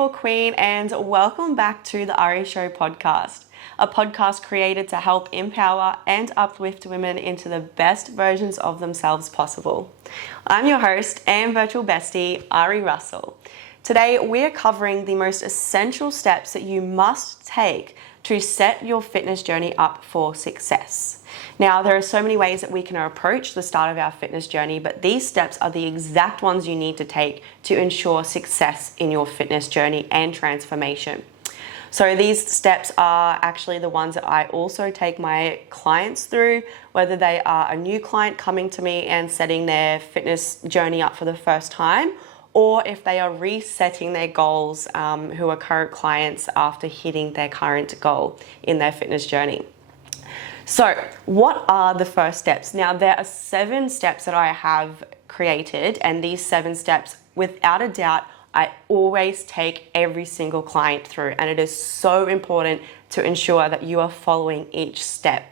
beautiful queen, and welcome back to the Ari Show Podcast, a podcast created to help empower and uplift women into the best versions of themselves possible. I'm your host and virtual bestie, Ari Russell. Today, we're covering the most essential steps that you must take to set your fitness journey up for success. Now, there are so many ways that we can approach the start of our fitness journey, but these steps are the exact ones you need to take to ensure success in your fitness journey and transformation. So these steps are actually the ones that I also take my clients through, whether they are a new client coming to me and setting their fitness journey up for the first time, or if they are resetting their goals, who are current clients after hitting their current goal in their fitness journey. So what are the first steps? Now, there are 7 steps that I have created, and these 7 steps, without a doubt, I always take every single client through, and it is so important to ensure that you are following each step.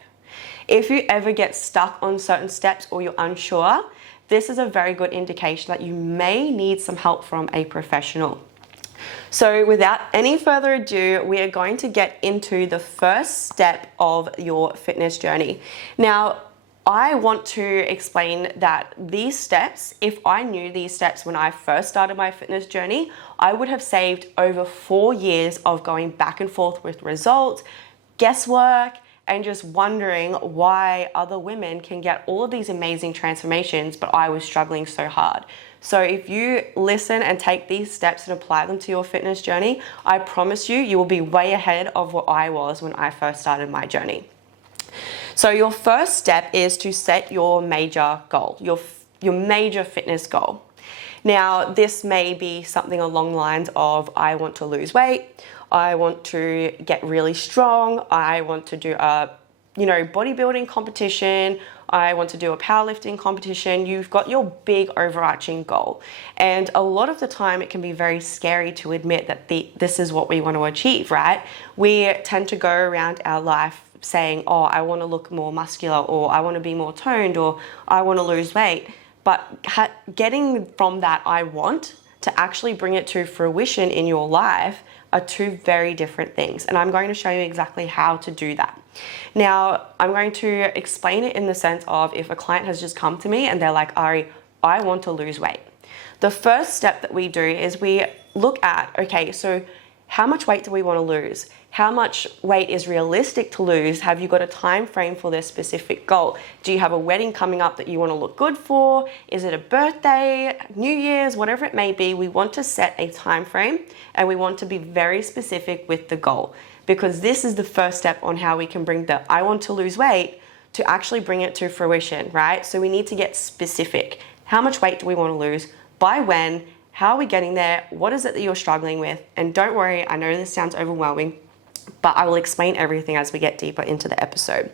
If you ever get stuck on certain steps or you're unsure, this is a very good indication that you may need some help from a professional. So without any further ado, we are going to get into the first step of your fitness journey. Now, I want to explain that these steps, if I knew these steps when I first started my fitness journey, I would have saved over 4 years of going back and forth with results, guesswork, and just wondering why other women can get all of these amazing transformations, but I was struggling so hard. So if you listen and take these steps and apply them to your fitness journey, I promise you, you will be way ahead of what I was when I first started my journey. So your first step is to set your major goal, your major fitness goal. Now, this may be something along the lines of, I want to lose weight, I want to get really strong, I want to do a bodybuilding competition, I want to do a powerlifting competition. You've got your big overarching goal. And a lot of the time it can be very scary to admit that this is what we want to achieve, right? We tend to go around our life saying, oh, I want to look more muscular, or I want to be more toned, or I want to lose weight. But getting from that I want to actually bring it to fruition in your life are 2 very different things. And I'm going to show you exactly how to do that. Now, I'm going to explain it in the sense of, if a client has just come to me and they're like, Ari, I want to lose weight. The first step that we do is we look at, okay, so how much weight do we want to lose? How much weight is realistic to lose? Have you got a time frame for this specific goal? Do you have a wedding coming up that you want to look good for? Is it a birthday, New Year's, whatever it may be? We want to set a time frame, and we want to be very specific with the goal, because this is the first step on how we can bring the I want to lose weight to actually bring it to fruition, right? So we need to get specific. How much weight do we want to lose? By when? How are we getting there? What is it that you're struggling with? And don't worry, I know this sounds overwhelming, but I will explain everything as we get deeper into the episode.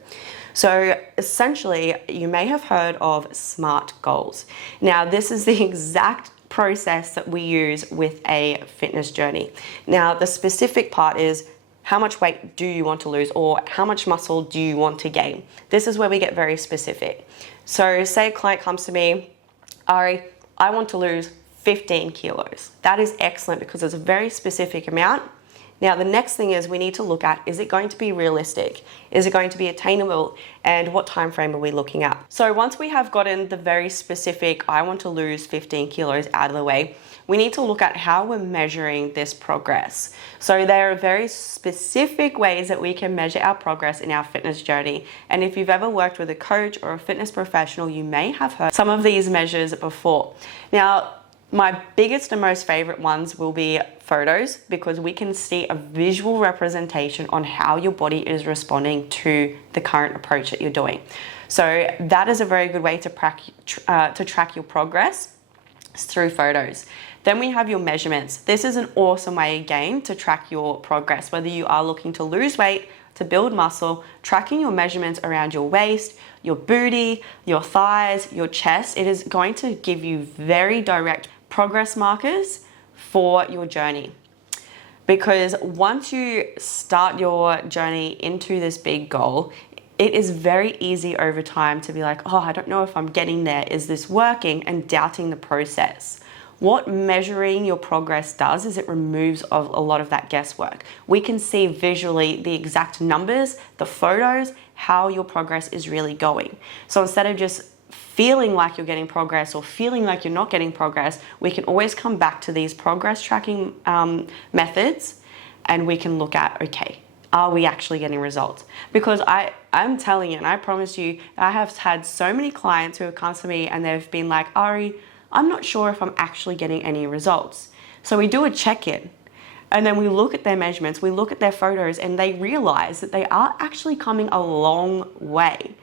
So essentially, you may have heard of SMART goals. Now, this is the exact process that we use with a fitness journey. Now, the specific part is, how much weight do you want to lose, or how much muscle do you want to gain? This is where we get very specific. So say a client comes to me, Ari, I want to lose 15 kilos. That is excellent because it's a very specific amount. Now, the next thing is we need to look at, is it going to be realistic? Is it going to be attainable? And what time frame are we looking at? So once we have gotten the very specific, I want to lose 15 kilos out of the way, we need to look at how we're measuring this progress. So there are very specific ways that we can measure our progress in our fitness journey. And if you've ever worked with a coach or a fitness professional, you may have heard some of these measures before. Now, my biggest and most favorite ones will be photos, because we can see a visual representation on how your body is responding to the current approach that you're doing. So that is a very good way to track your progress through photos. Then we have your measurements. This is an awesome way again to track your progress, whether you are looking to lose weight, to build muscle. Tracking your measurements around your waist, your booty, your thighs, your chest, it is going to give you very direct progress markers for your journey. Because once you start your journey into this big goal, it is very easy over time to be like, oh, I don't know if I'm getting there. Is this working? And doubting the process. What measuring your progress does is it removes a lot of that guesswork. We can see visually the exact numbers, the photos, how your progress is really going. So instead of just feeling like you're getting progress or feeling like you're not getting progress, we can always come back to these progress tracking methods, and we can look at, okay, are we actually getting results? Because I'm telling you, and I promise you, I have had so many clients who have come to me and they've been like, Ari, I'm not sure if I'm actually getting any results. So we do a check-in, and then we look at their measurements, we look at their photos, and they realize that they are actually coming a long way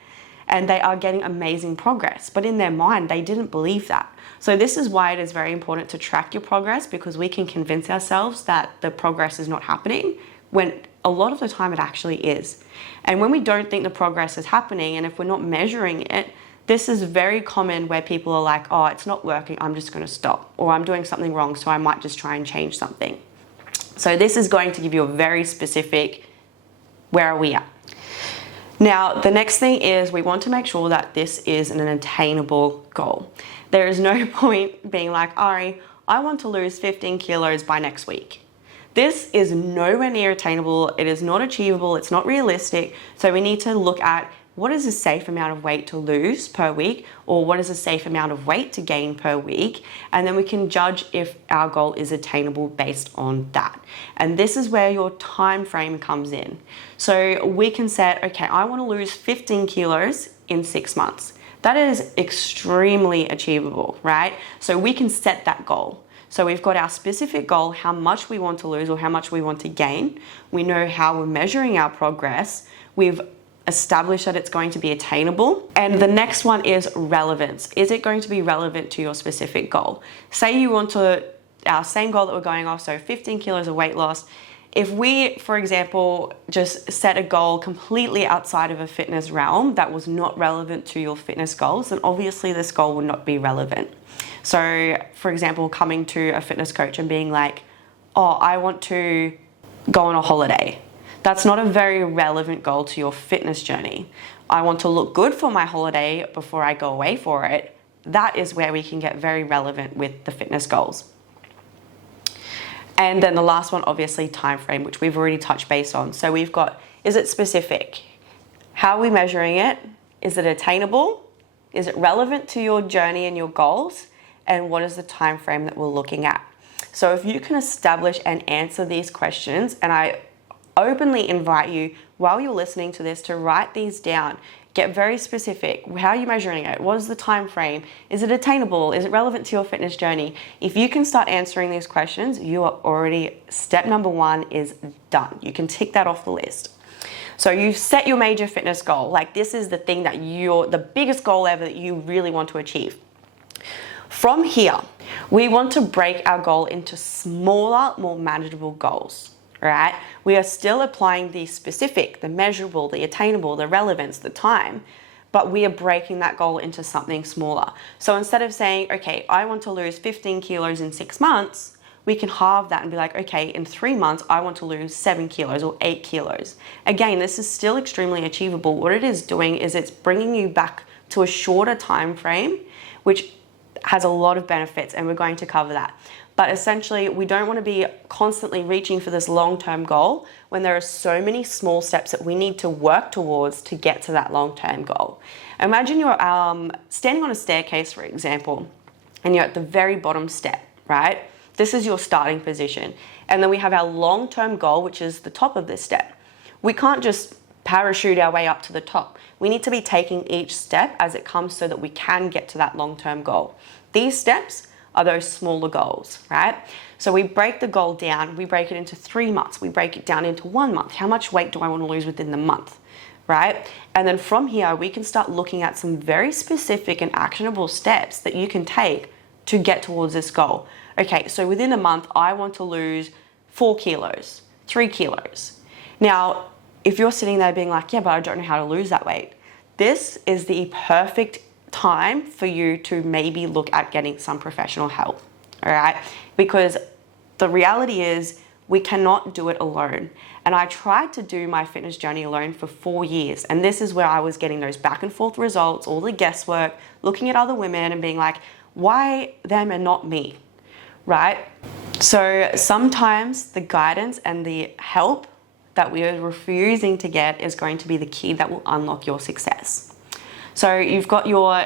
and they are getting amazing progress. But in their mind, they didn't believe that. So this is why it is very important to track your progress, because we can convince ourselves that the progress is not happening when a lot of the time it actually is. And when we don't think the progress is happening, and if we're not measuring it, this is very common where people are like, oh, it's not working, I'm just going to stop, or I'm doing something wrong, so I might just try and change something. So this is going to give you a very specific, where are we at? Now, the next thing is we want to make sure that this is an attainable goal. There is no point being like, Ari, I want to lose 15 kilos by next week. This is nowhere near attainable. It is not achievable. It's not realistic. So we need to look at what is a safe amount of weight to lose per week, or what is a safe amount of weight to gain per week, and then we can judge if our goal is attainable based on that. And this is where your time frame comes in. So we can set, okay, I want to lose 15 kilos in 6 months. That is extremely achievable, right? So we can set that goal. So we've got our specific goal, how much we want to lose or how much we want to gain. We know how we're measuring our progress. We've established that it's going to be attainable. And the next one is relevance. Is it going to be relevant to your specific goal? Say you want to, our same goal that we're going off, so 15 kilos of weight loss. If we, for example, just set a goal completely outside of a fitness realm that was not relevant to your fitness goals, then obviously this goal would not be relevant. So, for example, coming to a fitness coach and being like, oh, I want to go on a holiday. That's not a very relevant goal to your fitness journey. I want to look good for my holiday before I go away for it. That is where we can get very relevant with the fitness goals. And then the last one, obviously, time frame, which we've already touched base on. So we've got, is it specific? How are we measuring it? Is it attainable? Is it relevant to your journey and your goals? And what is the time frame that we're looking at? So if you can establish and answer these questions, and I openly invite you while you're listening to this to write these down. Get very specific. How are you measuring it? What is the time frame? Is it attainable? Is it relevant to your fitness journey? If you can start answering these questions, you are already, step number 1 is done. You can tick that off the list. So you've set your major fitness goal. Like, this is the thing that the biggest goal ever that you really want to achieve. From here, we want to break our goal into smaller, more manageable goals. Right? We are still applying the specific, the measurable, the attainable, the relevance, the time, but we are breaking that goal into something smaller. So instead of saying, okay, I want to lose 15 kilos in 6 months, we can halve that and be like, okay, in 3 months, I want to lose 7 kilos or 8 kilos. Again, this is still extremely achievable. What it is doing is it's bringing you back to a shorter time frame, which has a lot of benefits, and we're going to cover that. But essentially, we don't want to be constantly reaching for this long-term goal when there are so many small steps that we need to work towards to get to that long-term goal. Imagine you're standing on a staircase, for example, and you're at the very bottom step, right? This is your starting position. And then we have our long-term goal, which is the top of this step. We can't just parachute our way up to the top. We need to be taking each step as it comes so that we can get to that long-term goal. These steps are those smaller goals, right? So we break the goal down, we break it into 3 months, we break it down into 1 month. How much weight do I want to lose within the month, right? And then from here, we can start looking at some very specific and actionable steps that you can take to get towards this goal. Okay, so within a month, I want to lose 4 kilos, 3 kilos. Now, if you're sitting there being like, yeah, but I don't know how to lose that weight, this is the perfect time for you to maybe look at getting some professional help, all right? Because the reality is we cannot do it alone. And I tried to do my fitness journey alone for 4 years. And this is where I was getting those back and forth results, all the guesswork, looking at other women and being like, why them and not me, right? So sometimes the guidance and the help that we are refusing to get is going to be the key that will unlock your success. So you've got your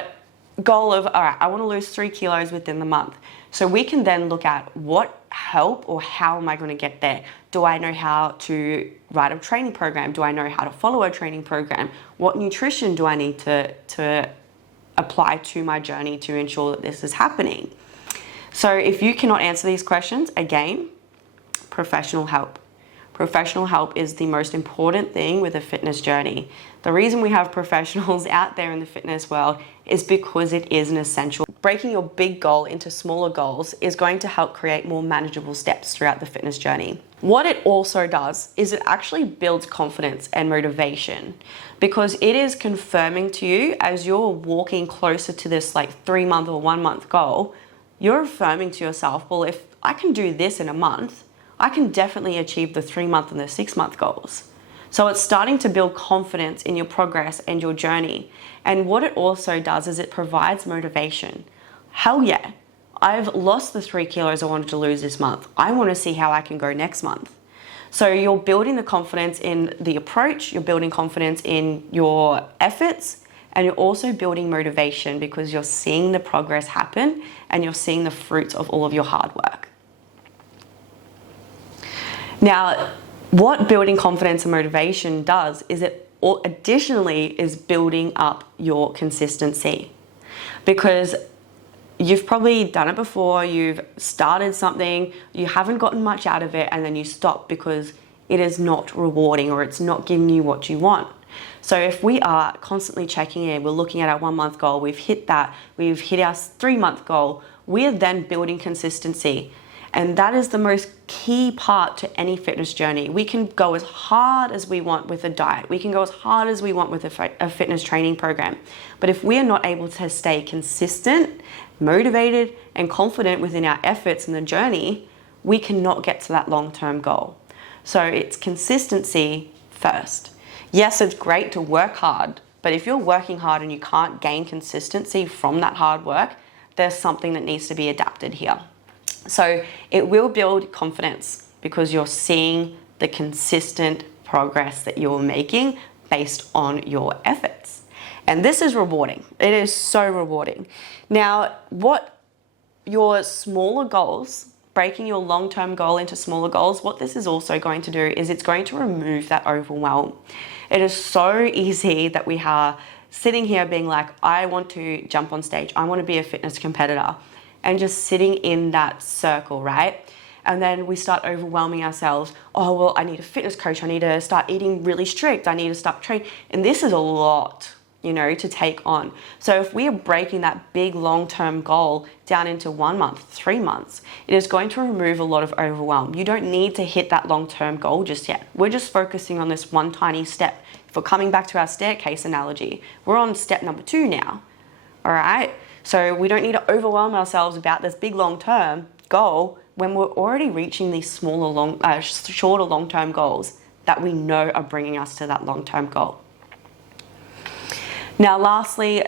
goal of, all right, I want to lose 3 kilos within the month. So we can then look at what help or how am I going to get there? Do I know how to write a training program? Do I know how to follow a training program? What nutrition do I need to apply to my journey to ensure that this is happening? So if you cannot answer these questions, again, professional help. Professional help is the most important thing with a fitness journey. The reason we have professionals out there in the fitness world is because it is an essential. Breaking your big goal into smaller goals is going to help create more manageable steps throughout the fitness journey. What it also does is it actually builds confidence and motivation, because it is confirming to you as you're walking closer to this 3-month or 1-month goal, you're affirming to yourself, well, if I can do this in a month, I can definitely achieve the 3-month and the 6-month goals. So it's starting to build confidence in your progress and your journey. And what it also does is it provides motivation. Hell yeah, I've lost the 3 kilos I wanted to lose this month. I want to see how I can go next month. So you're building the confidence in the approach, you're building confidence in your efforts, and you're also building motivation because you're seeing the progress happen and you're seeing the fruits of all of your hard work. Now, what building confidence and motivation does is it additionally is building up your consistency, because you've probably done it before. You've started something, you haven't gotten much out of it, and then you stop because it is not rewarding or it's not giving you what you want. So if we are constantly checking in, we're looking at our 1-month goal, we've hit that, we've hit our 3-month goal, we are then building consistency. And that is the most key part to any fitness journey. We can go as hard as we want with a diet. We can go as hard as we want with a fitness training program. But if we are not able to stay consistent, motivated, and confident within our efforts in the journey, we cannot get to that long-term goal. So it's consistency first. Yes, it's great to work hard, but if you're working hard and you can't gain consistency from that hard work, there's something that needs to be adapted here. So it will build confidence because you're seeing the consistent progress that you're making based on your efforts. And this is rewarding. It is so rewarding. Now, what your smaller goals, breaking your long-term goal into smaller goals, what this is also going to do is it's going to remove that overwhelm. It is so easy that we are sitting here being like, I want to jump on stage. I want to be a fitness competitor. And just sitting in that circle, right? And then we start overwhelming ourselves. Oh, well, I need a fitness coach. I need to start eating really strict. I need to start training. And this is a lot, to take on. So if we are breaking that big long-term goal down into 1 month, 3 months, it is going to remove a lot of overwhelm. You don't need to hit that long-term goal just yet. We're just focusing on this one tiny step. If we're coming back to our staircase analogy, we're on step number 2 now, all right? So we don't need to overwhelm ourselves about this big long-term goal when we're already reaching these shorter long-term goals that we know are bringing us to that long-term goal. Now, lastly,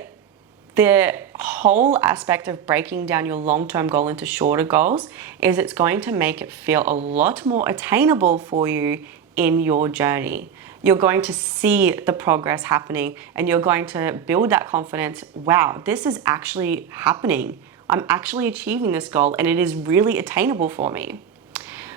the whole aspect of breaking down your long-term goal into shorter goals is it's going to make it feel a lot more attainable for you in your journey. You're going to see the progress happening and you're going to build that confidence. Wow, this is actually happening. I'm actually achieving this goal and it is really attainable for me.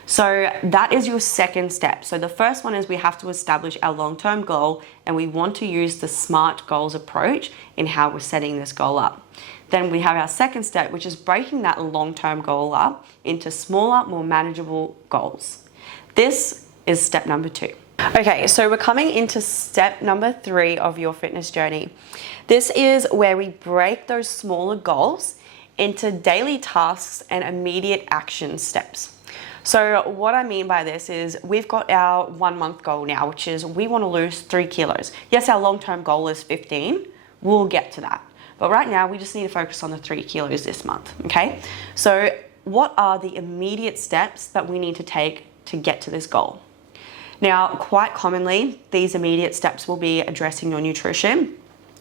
So that is your second step. So the first one is we have to establish our long-term goal and we want to use the SMART goals approach in how we're setting this goal up. Then we have our second step, which is breaking that long-term goal up into smaller, more manageable goals. This is step number 2. Okay, so we're coming into step number 3 of your fitness journey. This is where we break those smaller goals into daily tasks and immediate action steps. So what I mean by this is we've got our 1-month goal now, which is we want to lose 3 kilos. Yes, our long-term goal is 15. We'll get to that. But right now we just need to focus on the 3 kilos this month, okay? So what are the immediate steps that we need to take to get to this goal? Now, quite commonly, these immediate steps will be addressing your nutrition.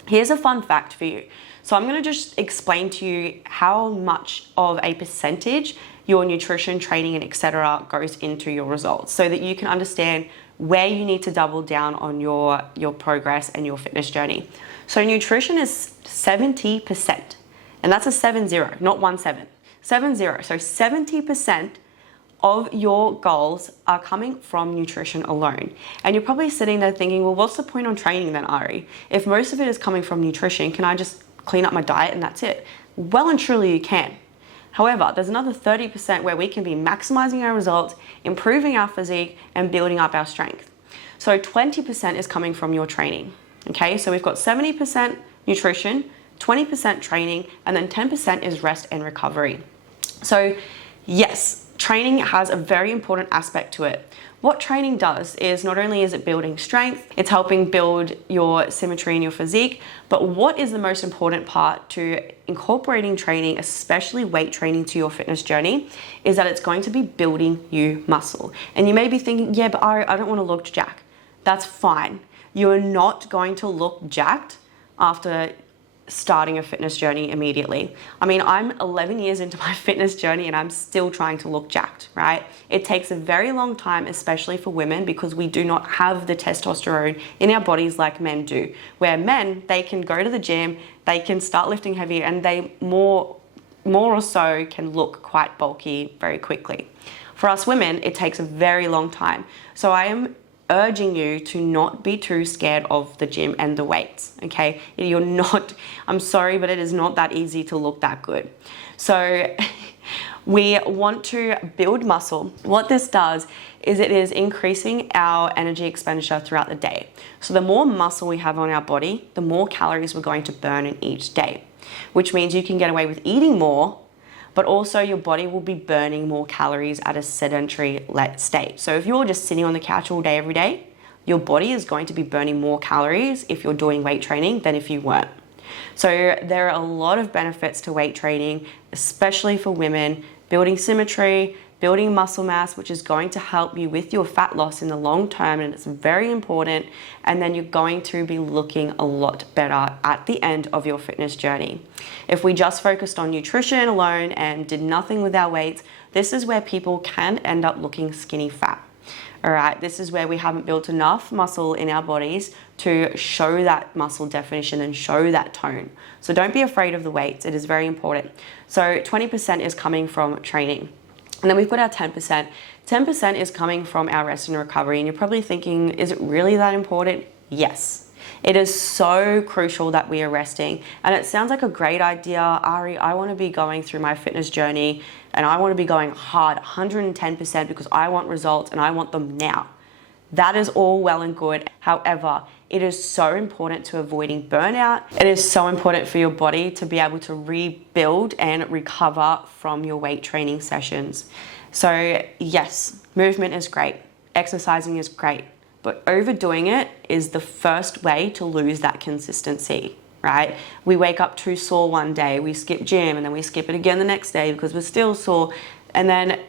Here's a fun fact for you. So I'm going to just explain to you how much of a percentage your nutrition, training, and etc. goes into your results, so that you can understand where you need to double down on your progress and your fitness journey. So nutrition is 70%, and that's a 7-0, not 1-7, 7-0. So 70% of your goals are coming from nutrition alone. And you're probably sitting there thinking, well, what's the point on training then, Ari? If most of it is coming from nutrition, can I just clean up my diet and that's it? Well and truly you can. However, there's another 30% where we can be maximizing our results, improving our physique, and building up our strength. So 20% is coming from your training. Okay, so we've got 70% nutrition, 20% training, and then 10% is rest and recovery. So yes, training has a very important aspect to it. What training does is not only is it building strength, it's helping build your symmetry in your physique, but what is the most important part to incorporating training, especially weight training, to your fitness journey, is that it's going to be building you muscle. And you may be thinking, yeah, but Ari, I don't want to look jacked. That's fine. You're not going to look jacked after starting a fitness journey immediately. I mean, I'm 11 years into my fitness journey and I'm still trying to look jacked, right? It takes a very long time, especially for women, because we do not have the testosterone in our bodies like men do. Where men, they can go to the gym, they can start lifting heavy, and they more or so can look quite bulky very quickly. For us women, it takes a very long time. So I am urging you to not be too scared of the gym and the weights, okay? You're not, I'm sorry, but it is not that easy to look that good. So we want to build muscle. What this does is it is increasing our energy expenditure throughout the day. So the more muscle we have on our body, the more calories we're going to burn in each day, which means you can get away with eating more, but also your body will be burning more calories at a sedentary state. So if you're just sitting on the couch all day, every day, your body is going to be burning more calories if you're doing weight training than if you weren't. So there are a lot of benefits to weight training, especially for women, building symmetry, building muscle mass, which is going to help you with your fat loss in the long term, and it's very important. And then you're going to be looking a lot better at the end of your fitness journey. If we just focused on nutrition alone and did nothing with our weights, this is where people can end up looking skinny fat. All right, this is where we haven't built enough muscle in our bodies to show that muscle definition and show that tone. So don't be afraid of the weights, it is very important. So 20% is coming from training. And then we've got our 10%. 10% is coming from our rest and recovery. And you're probably thinking, is it really that important? Yes. It is so crucial that we are resting. And it sounds like a great idea. Ari, I want to be going through my fitness journey and I want to be going hard, 110%, because I want results and I want them now. That is all well and good. However, it is so important to avoiding burnout. It is so important for your body to be able to rebuild and recover from your weight training sessions. So yes, movement is great. Exercising is great. But overdoing it is the first way to lose that consistency, right? We wake up too sore one day, we skip gym, and then we skip it again the next day because we're still sore. And then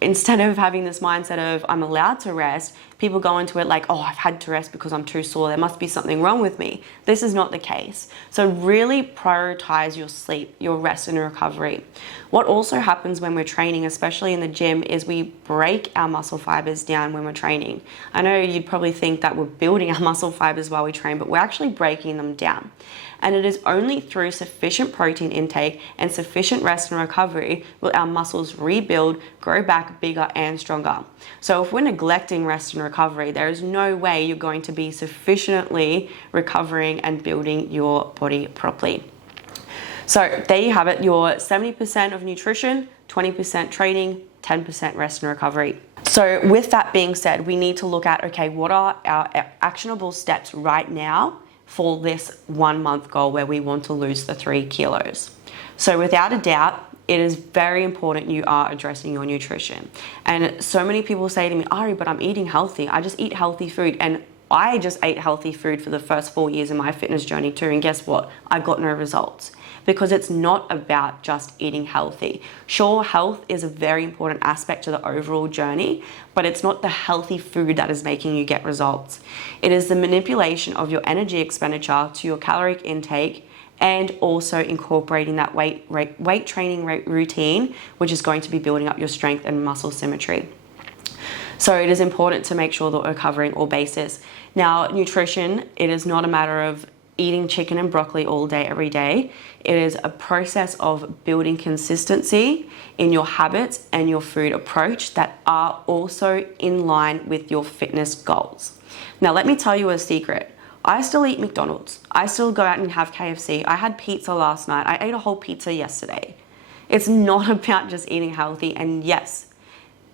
instead of having this mindset of I'm allowed to rest, people go into it like, oh, I've had to rest because I'm too sore. There must be something wrong with me. This is not the case. So really prioritize your sleep, your rest and recovery. What also happens when we're training, especially in the gym, is we break our muscle fibers down when we're training. I know you'd probably think that we're building our muscle fibers while we train, but we're actually breaking them down. And it is only through sufficient protein intake and sufficient rest and recovery will our muscles rebuild, grow back bigger and stronger. So if we're neglecting rest and recovery, there is no way you're going to be sufficiently recovering and building your body properly. So there you have it, your 70% of nutrition, 20% training, 10% rest and recovery. So with that being said, we need to look at, okay, what are our actionable steps right now for this 1 month goal where we want to lose the 3 kilos. So without a doubt, it is very important you are addressing your nutrition. And so many people say to me, Ari, but I'm eating healthy. I just eat healthy food. And I just ate healthy food for the first 4 years of my fitness journey too. And guess what? I got no results. because it's not about just eating healthy. Sure, health is a very important aspect to the overall journey, but it's not the healthy food that is making you get results. It is the manipulation of your energy expenditure to your caloric intake, and also incorporating that weight training routine, which is going to be building up your strength and muscle symmetry. So it is important to make sure that we're covering all bases. Now, nutrition, it is not a matter of eating chicken and broccoli all day, every day. It is a process of building consistency in your habits and your food approach that are also in line with your fitness goals. Now, let me tell you a secret. I still eat McDonald's. I still go out and have KFC. I had pizza last night. I ate a whole pizza yesterday. It's not about just eating healthy. And yes,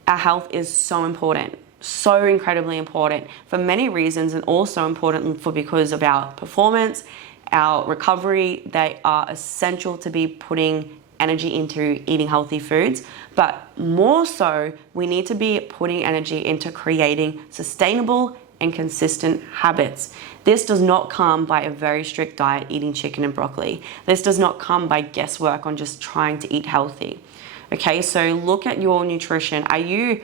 our health is so important, so incredibly important for many reasons, and also important because of our performance, our recovery. They are essential to be putting energy into eating healthy foods, but more so, we need to be putting energy into creating sustainable and consistent habits. This does not come by a very strict diet eating chicken and broccoli. This does not come by guesswork on just trying to eat healthy. Okay, so look at your nutrition. Are you,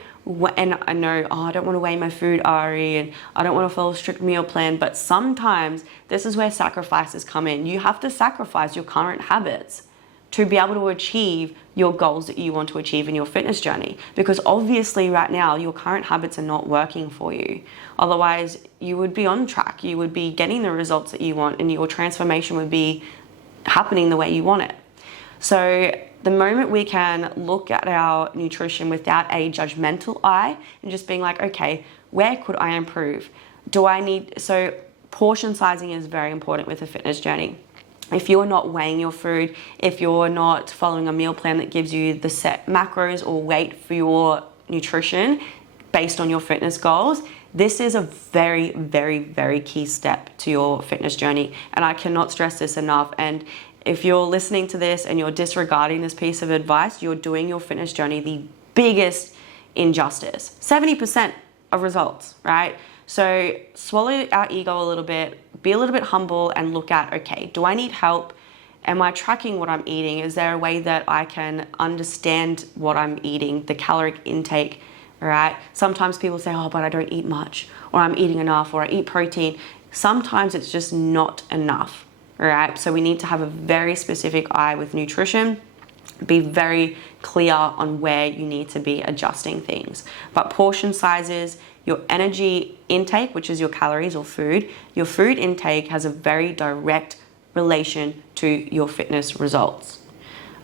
and I know, I don't want to weigh my food, Ari, and I don't want to follow a strict meal plan, but sometimes this is where sacrifices come in. You have to sacrifice your current habits to be able to achieve your goals that you want to achieve in your fitness journey. Because obviously right now, your current habits are not working for you. Otherwise, you would be on track. You would be getting the results that you want, and your transformation would be happening the way you want it. So the moment we can look at our nutrition without a judgmental eye and just being like, okay, where could I improve? So portion sizing is very important with a fitness journey. If you're not weighing your food, if you're not following a meal plan that gives you the set macros or weight for your nutrition based on your fitness goals, this is a very, very, very key step to your fitness journey. And I cannot stress this enough. And if you're listening to this and you're disregarding this piece of advice, you're doing your fitness journey the biggest injustice. 70% of results, right? So swallow our ego a little bit, be a little bit humble, and look at, okay, do I need help? Am I tracking what I'm eating? Is there a way that I can understand what I'm eating, the caloric intake, right? Sometimes people say, oh, but I don't eat much, or I'm eating enough, or I eat protein. Sometimes it's just not enough. Right? So we need to have a very specific eye with nutrition, be very clear on where you need to be adjusting things. But portion sizes, your energy intake, which is your calories or food, your food intake has a very direct relation to your fitness results.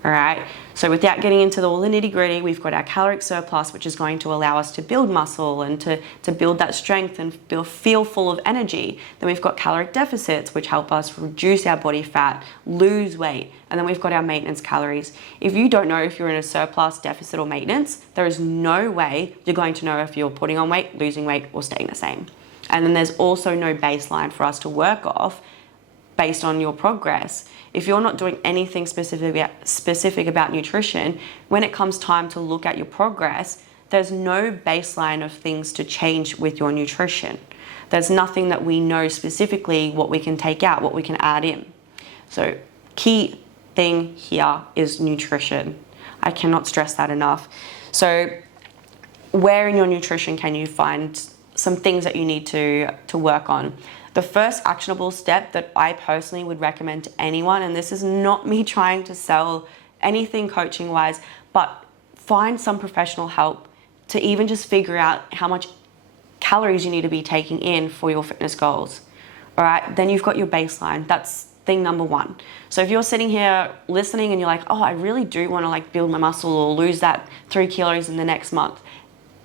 All right. So without getting into all the nitty gritty, we've got our caloric surplus, which is going to allow us to build muscle and to build that strength and feel full of energy. Then we've got caloric deficits, which help us reduce our body fat, lose weight. And then we've got our maintenance calories. If you don't know if you're in a surplus, deficit, or maintenance, there is no way you're going to know if you're putting on weight, losing weight, or staying the same. And then there's also no baseline for us to work off based on your progress. If you're not doing anything specific about nutrition, when it comes time to look at your progress, there's no baseline of things to change with your nutrition. There's nothing that we know specifically what we can take out, what we can add in. So key thing here is nutrition. I cannot stress that enough. So where in your nutrition can you find some things that you need to work on? The first actionable step that I personally would recommend to anyone, and this is not me trying to sell anything coaching wise, but find some professional help to even just figure out how much calories you need to be taking in for your fitness goals. All right, then you've got your baseline. That's thing number one. So if you're sitting here listening and you're like, oh, I really do want to build my muscle or lose that 3 kilos in the next month,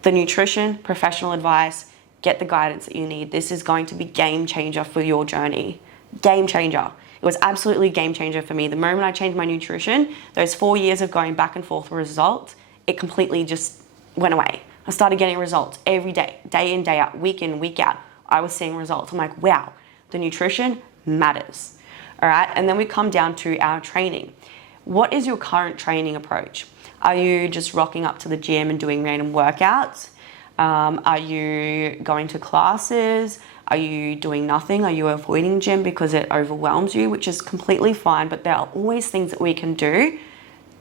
the nutrition, professional advice, get the guidance that you need. This is going to be game changer for your journey. Game changer. It was absolutely game changer for me. The moment I changed my nutrition, those 4 years of going back and forth for results, it completely just went away. I started getting results every day, day in, day out, week in, week out. I was seeing results. I'm like, wow, the nutrition matters. All right. And then we come down to our training. What is your current training approach? Are you just rocking up to the gym and doing random workouts? Are you going to classes? Are you doing nothing? Are you avoiding gym because it overwhelms you? Which is completely fine, but there are always things that we can do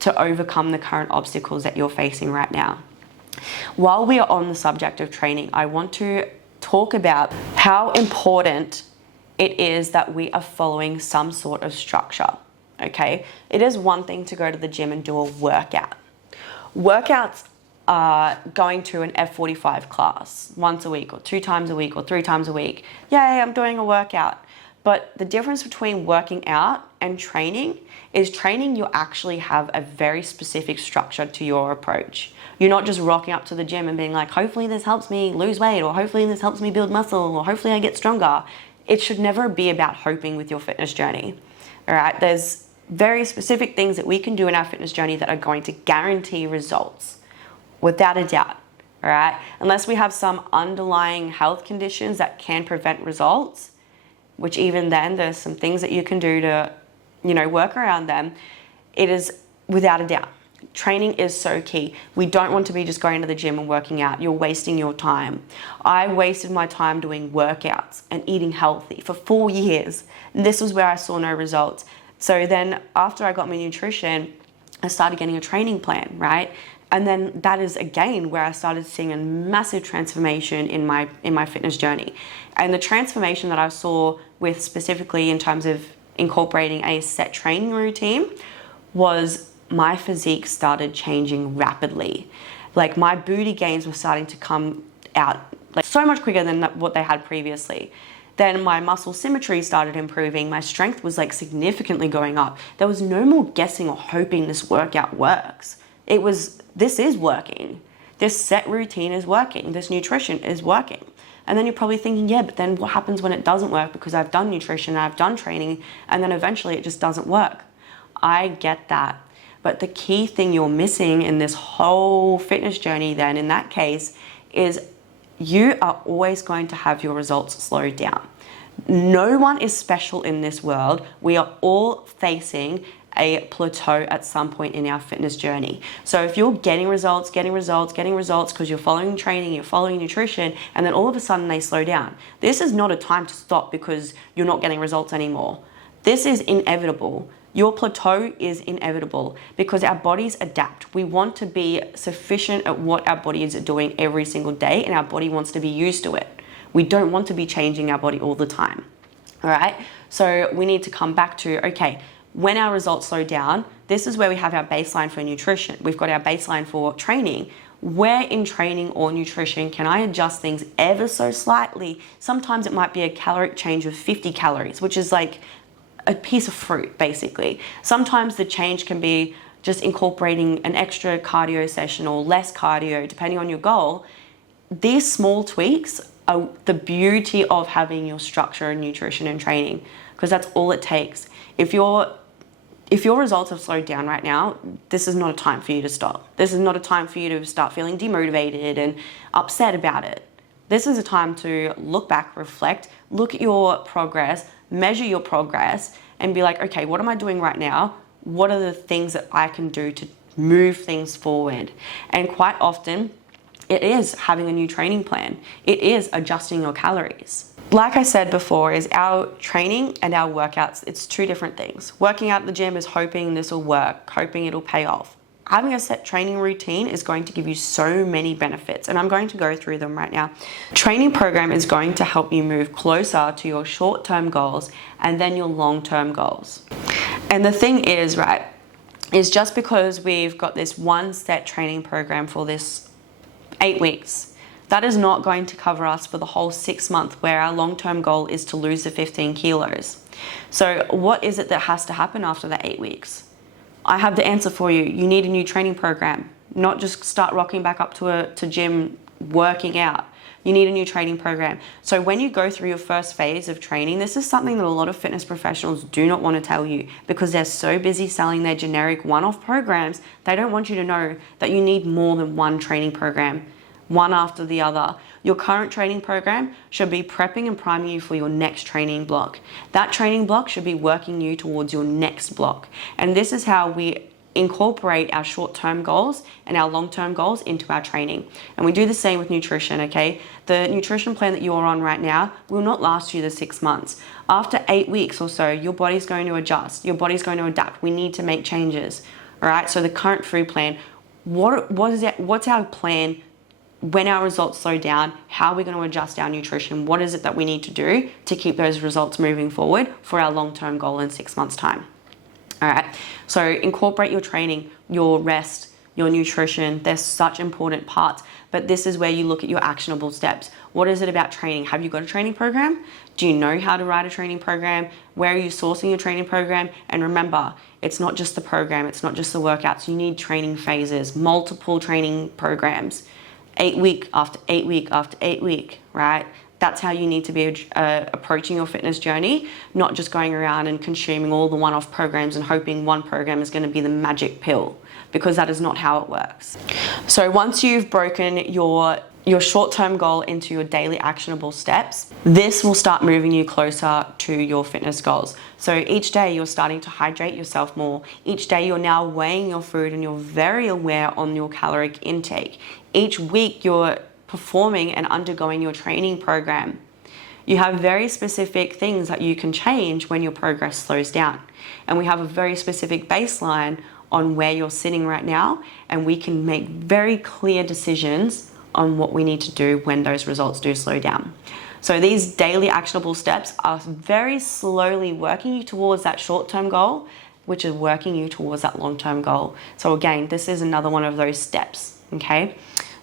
to overcome the current obstacles that you're facing right now. While we are on the subject of training, I want to talk about how important it is that we are following some sort of structure, okay? It is one thing to go to the gym and do a workout. Workouts are going to an F45 class once a week or 2 times a week or 3 times a week. Yay, I'm doing a workout. But the difference between working out and training is training, you actually have a very specific structure to your approach. You're not just rocking up to the gym and being like, hopefully this helps me lose weight, or hopefully this helps me build muscle, or hopefully I get stronger. It should never be about hoping with your fitness journey. All right, there's very specific things that we can do in our fitness journey that are going to guarantee results, without a doubt. All right, unless we have some underlying health conditions that can prevent results, which even then there's some things that you can do to, work around them. It is without a doubt. Training is so key. We don't want to be just going to the gym and working out. You're wasting your time. I wasted my time doing workouts and eating healthy for 4 years. And this was where I saw no results. So then after I got my nutrition, I started getting a training plan, right? And then that is again where I started seeing a massive transformation in my fitness journey. And the transformation that I saw with specifically in terms of incorporating a set training routine was my physique started changing rapidly. Like my booty gains were starting to come out like so much quicker than what they had previously. Then my muscle symmetry started improving. My strength was like significantly going up. There was no more guessing or hoping this workout works. It was, this is working. This set routine is working. This nutrition is working. And then you're probably thinking, yeah, but then what happens when it doesn't work? Because I've done nutrition, I've done training, and then eventually it just doesn't work. I get that. But the key thing you're missing in this whole fitness journey then in that case is you are always going to have your results slowed down. No one is special in this world. We are all facing a plateau at some point in our fitness journey. So if you're getting results because you're following training, you're following nutrition, and then all of a sudden they slow down, this is not a time to stop because you're not getting results anymore. This is inevitable. Your plateau is inevitable because our bodies adapt. We want to be sufficient at what our bodies are doing every single day, and our body wants to be used to it. We don't want to be changing our body all the time. All right? So we need to come back to, okay, when our results slow down, this is where we have our baseline for nutrition. We've got our baseline for training. Where in training or nutrition can I adjust things ever so slightly? Sometimes it might be a caloric change of 50 calories, which is like a piece of fruit, basically. Sometimes the change can be just incorporating an extra cardio session or less cardio, depending on your goal. These small tweaks are the beauty of having your structure in nutrition and training, because that's all it takes. If your results have slowed down right now, this is not a time for you to stop. This is not a time for you to start feeling demotivated and upset about it. This is a time to look back, reflect, look at your progress, measure your progress, and be like, okay, what am I doing right now? What are the things that I can do to move things forward? And quite often, it is having a new training plan. It is adjusting your calories. Like I said before, is our training and our workouts, it's two different things. Working out at the gym is hoping this will work, hoping it'll pay off. Having a set training routine is going to give you so many benefits, and I'm going to go through them right now. Training program is going to help you move closer to your short-term goals and then your long-term goals. And the thing is, right, is just because we've got this one set training program for this 8 weeks, that is not going to cover us for the whole 6 months where our long-term goal is to lose the 15 kilos. So what is it that has to happen after the 8 weeks? I have the answer for you. You need a new training program, not just start rocking back up to gym working out. You need a new training program. So when you go through your first phase of training, this is something that a lot of fitness professionals do not want to tell you because they're so busy selling their generic one-off programs, they don't want you to know that you need more than one training program, one after the other. Your current training program should be prepping and priming you for your next training block. That training block should be working you towards your next block. And this is how we incorporate our short-term goals and our long-term goals into our training. And we do the same with nutrition, okay? The nutrition plan that you're on right now will not last you the 6 months. After 8 weeks or so, your body's going to adjust. Your body's going to adapt. We need to make changes, all right? So the current food plan, what's our plan when our results slow down? How are we going to adjust our nutrition? What is it that we need to do to keep those results moving forward for our long-term goal in 6 months' time? All right, so incorporate your training, your rest, your nutrition. They're such important parts, but this is where you look at your actionable steps. What is it about training? Have you got a training program? Do you know how to write a training program? Where are you sourcing your training program? And remember, it's not just the program, it's not just the workouts. You need training phases, multiple training programs, 8 week after 8 week after 8 week, right? That's how you need to be approaching your fitness journey, not just going around and consuming all the one-off programs and hoping one program is going to be the magic pill, because that is not how it works. So once you've broken your short-term goal into your daily actionable steps, this will start moving you closer to your fitness goals. So each day you're starting to hydrate yourself more. Each day you're now weighing your food and you're very aware on your caloric intake. Each week you're performing and undergoing your training program. You have very specific things that you can change when your progress slows down. And we have a very specific baseline on where you're sitting right now, and we can make very clear decisions on what we need to do when those results do slow down. So these daily actionable steps are very slowly working you towards that short-term goal, which is working you towards that long-term goal. So again, this is another one of those steps, okay?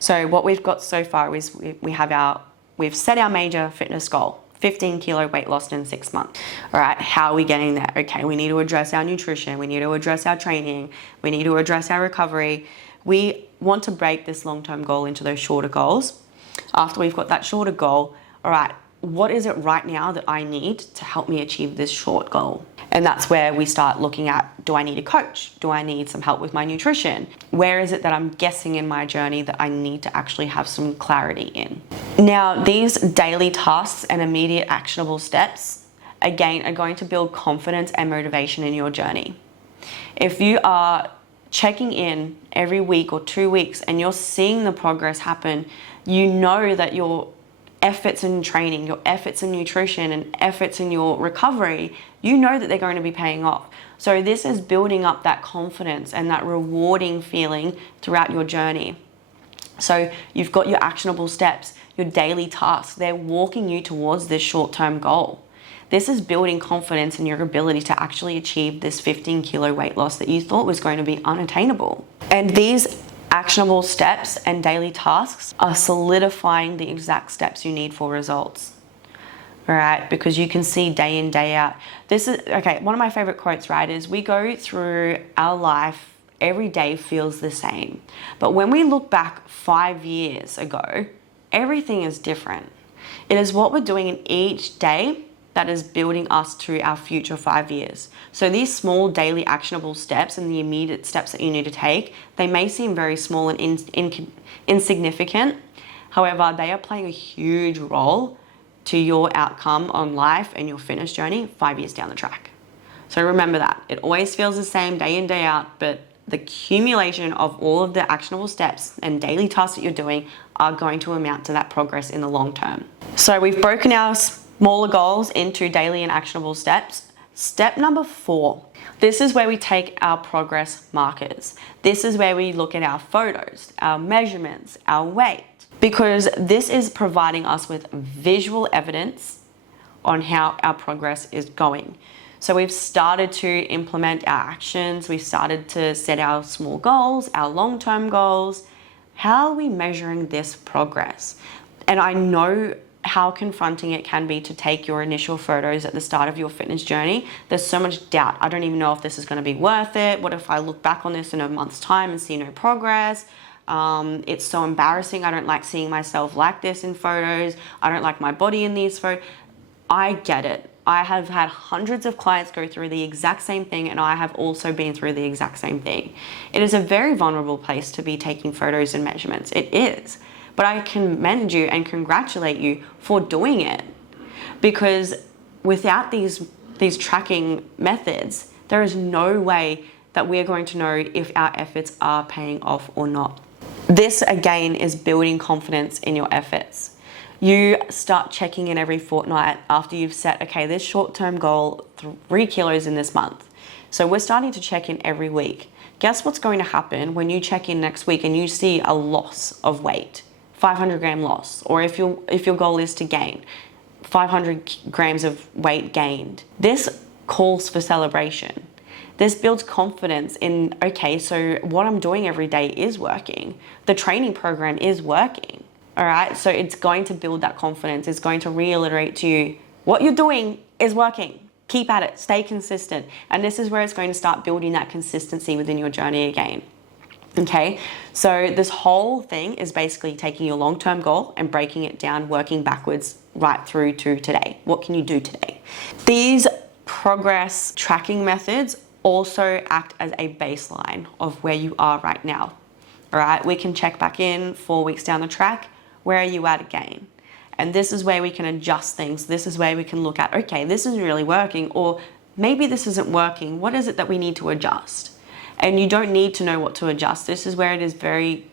So what we've got so far is we've set our major fitness goal, 15 kilo weight loss in 6 months. All right, how are we getting there? Okay, we need to address our nutrition. We need to address our training. We need to address our recovery. We want to break this long-term goal into those shorter goals. After we've got that shorter goal, all right, what is it right now that I need to help me achieve this short goal? And that's where we start looking at, do I need a coach? Do I need some help with my nutrition? Where is it that I'm guessing in my journey that I need to actually have some clarity in? Now, these daily tasks and immediate actionable steps, again, are going to build confidence and motivation in your journey. If you are checking in every week or 2 weeks and you're seeing the progress happen, you know that your efforts in training, your efforts in nutrition, and efforts in your recovery, you know that they're going to be paying off. So this is building up that confidence and that rewarding feeling throughout your journey. So you've got your actionable steps, your daily tasks, they're walking you towards this short-term goal. This is building confidence in your ability to actually achieve this 15 kilo weight loss that you thought was going to be unattainable. And these actionable steps and daily tasks are solidifying the exact steps you need for results. All right, because you can see day in, day out. This is, okay, one of my favorite quotes, right, is we go through our life, every day feels the same. But when we look back 5 years ago, everything is different. It is what we're doing in each day that is building us to our future 5 years. So these small daily actionable steps and the immediate steps that you need to take, they may seem very small and insignificant. However, they are playing a huge role to your outcome on life and your fitness journey 5 years down the track. So remember that. It always feels the same day in, day out, but the accumulation of all of the actionable steps and daily tasks that you're doing are going to amount to that progress in the long term. So we've broken our smaller goals into daily and actionable steps. Step number 4. This is where we take our progress markers. This is where we look at our photos, our measurements, our weight, because this is providing us with visual evidence on how our progress is going. So we've started to implement our actions. We've started to set our small goals, our long-term goals. How are we measuring this progress? And I know how confronting it can be to take your initial photos at the start of your fitness journey. There's so much doubt. I don't even know if this is going to be worth it. What if I look back on this in a month's time and see no progress? It's so embarrassing. I don't like seeing myself like this in photos. I don't like my body in these photos. I get it. I have had hundreds of clients go through the exact same thing, and I have also been through the exact same thing. It is a very vulnerable place to be taking photos and measurements. It is. But I commend you and congratulate you for doing it, because without these tracking methods, there is no way that we're going to know if our efforts are paying off or not. This again is building confidence in your efforts. You start checking in every fortnight after you've set, okay, this short-term goal, 3 kilos in this month. So we're starting to check in every week. Guess what's going to happen when you check in next week and you see a loss of weight, 500 gram loss, or if your goal is to gain 500 grams of weight gained. This calls for celebration. This builds confidence in, okay, so what I'm doing every day is working. The training program is working, all right? So it's going to build that confidence. It's going to reiterate to you, what you're doing is working. Keep at it, stay consistent. And this is where it's going to start building that consistency within your journey again. Okay, so this whole thing is basically taking your long-term goal and breaking it down, working backwards right through to today. What can you do today? These progress tracking methods also act as a baseline of where you are right now. All right, we can check back in 4 weeks down the track. Where are you at again? And this is where we can adjust things. This is where we can look at, okay, this isn't really working, or maybe this isn't working. What is it that we need to adjust? And you don't need to know what to adjust. This is where it is very,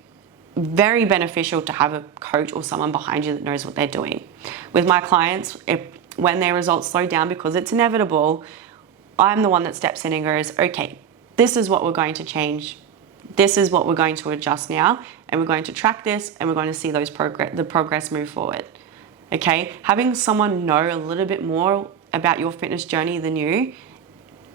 very beneficial to have a coach or someone behind you that knows what they're doing. With my clients, when their results slow down, because it's inevitable, I'm the one that steps in and goes, okay, this is what we're going to change. This is what we're going to adjust now. And we're going to track this and we're going to see the progress move forward. Okay, having someone know a little bit more about your fitness journey than you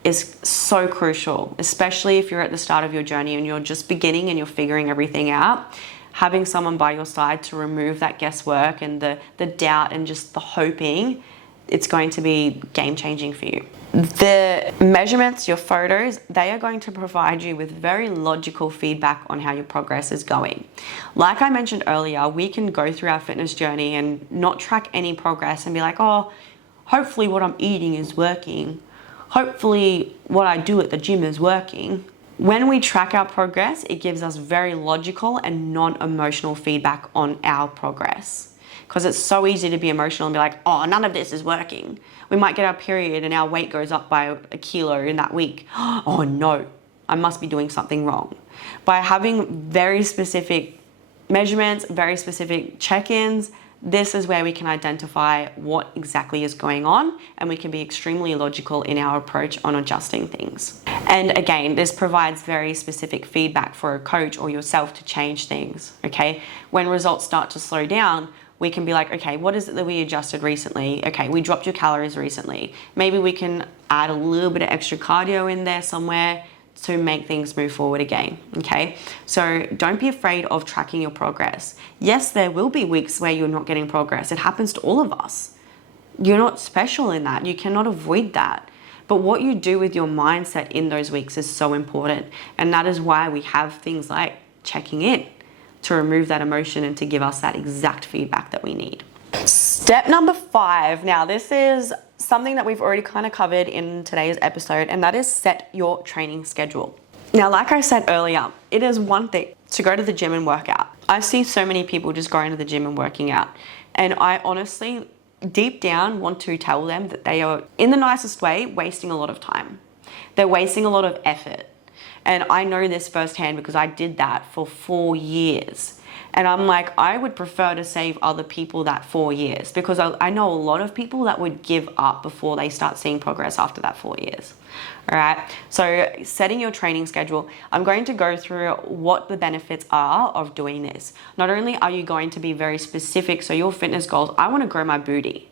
is so crucial, especially if you're at the start of your journey and you're just beginning and you're figuring everything out. Having someone by your side to remove that guesswork and the doubt and just the hoping, it's going to be game-changing for you. The measurements, your photos, they are going to provide you with very logical feedback on how your progress is going. Like I mentioned earlier, we can go through our fitness journey and not track any progress and be like, oh, hopefully what I'm eating is working. Hopefully what I do at the gym is working. When we track our progress, it gives us very logical and non-emotional feedback on our progress. Because it's so easy to be emotional and be like, oh, none of this is working. We might get our period and our weight goes up by a kilo in that week. Oh no, I must be doing something wrong. By having very specific measurements, very specific check-ins, this is where we can identify what exactly is going on, and we can be extremely logical in our approach on adjusting things. And again, this provides very specific feedback for a coach or yourself to change things, okay? When results start to slow down, we can be like, okay, what is it that we adjusted recently? Okay, we dropped your calories recently. Maybe we can add a little bit of extra cardio in there somewhere to make things move forward again, okay? So don't be afraid of tracking your progress. Yes, there will be weeks where you're not getting progress. It happens to all of us. You're not special in that. You cannot avoid that. But what you do with your mindset in those weeks is so important. And that is why we have things like checking in, to remove that emotion and to give us that exact feedback that we need. Step number 5. Now, this is something that we've already kind of covered in today's episode, and that is set your training schedule. Now, like I said earlier, it is one thing to go to the gym and work out. I see so many people just going to the gym and working out, and I honestly, deep down, want to tell them that they are, in the nicest way, wasting a lot of time. They're wasting a lot of effort. And I know this firsthand because I did that for 4 years. And I'm like, I would prefer to save other people that 4 years, because I know a lot of people that would give up before they start seeing progress after that 4 years. All right. So setting your training schedule, I'm going to go through what the benefits are of doing this. Not only are you going to be very specific, so your fitness goals, I want to grow my booty.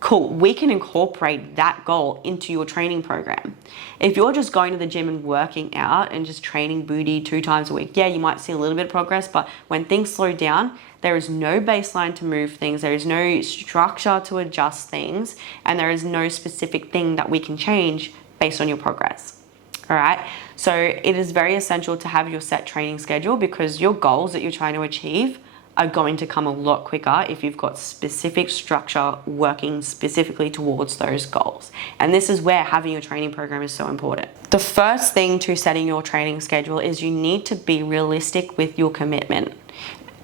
Cool, we can incorporate that goal into your training program. If you're just going to the gym and working out and just training booty 2 times a week, yeah, you might see a little bit of progress, but when things slow down, there is no baseline to move things, there is no structure to adjust things, and there is no specific thing that we can change based on your progress. All right, so it is very essential to have your set training schedule, because your goals that you're trying to achieve are going to come a lot quicker if you've got specific structure working specifically towards those goals. And this is where having your training program is so important. The first thing to setting your training schedule is you need to be realistic with your commitment.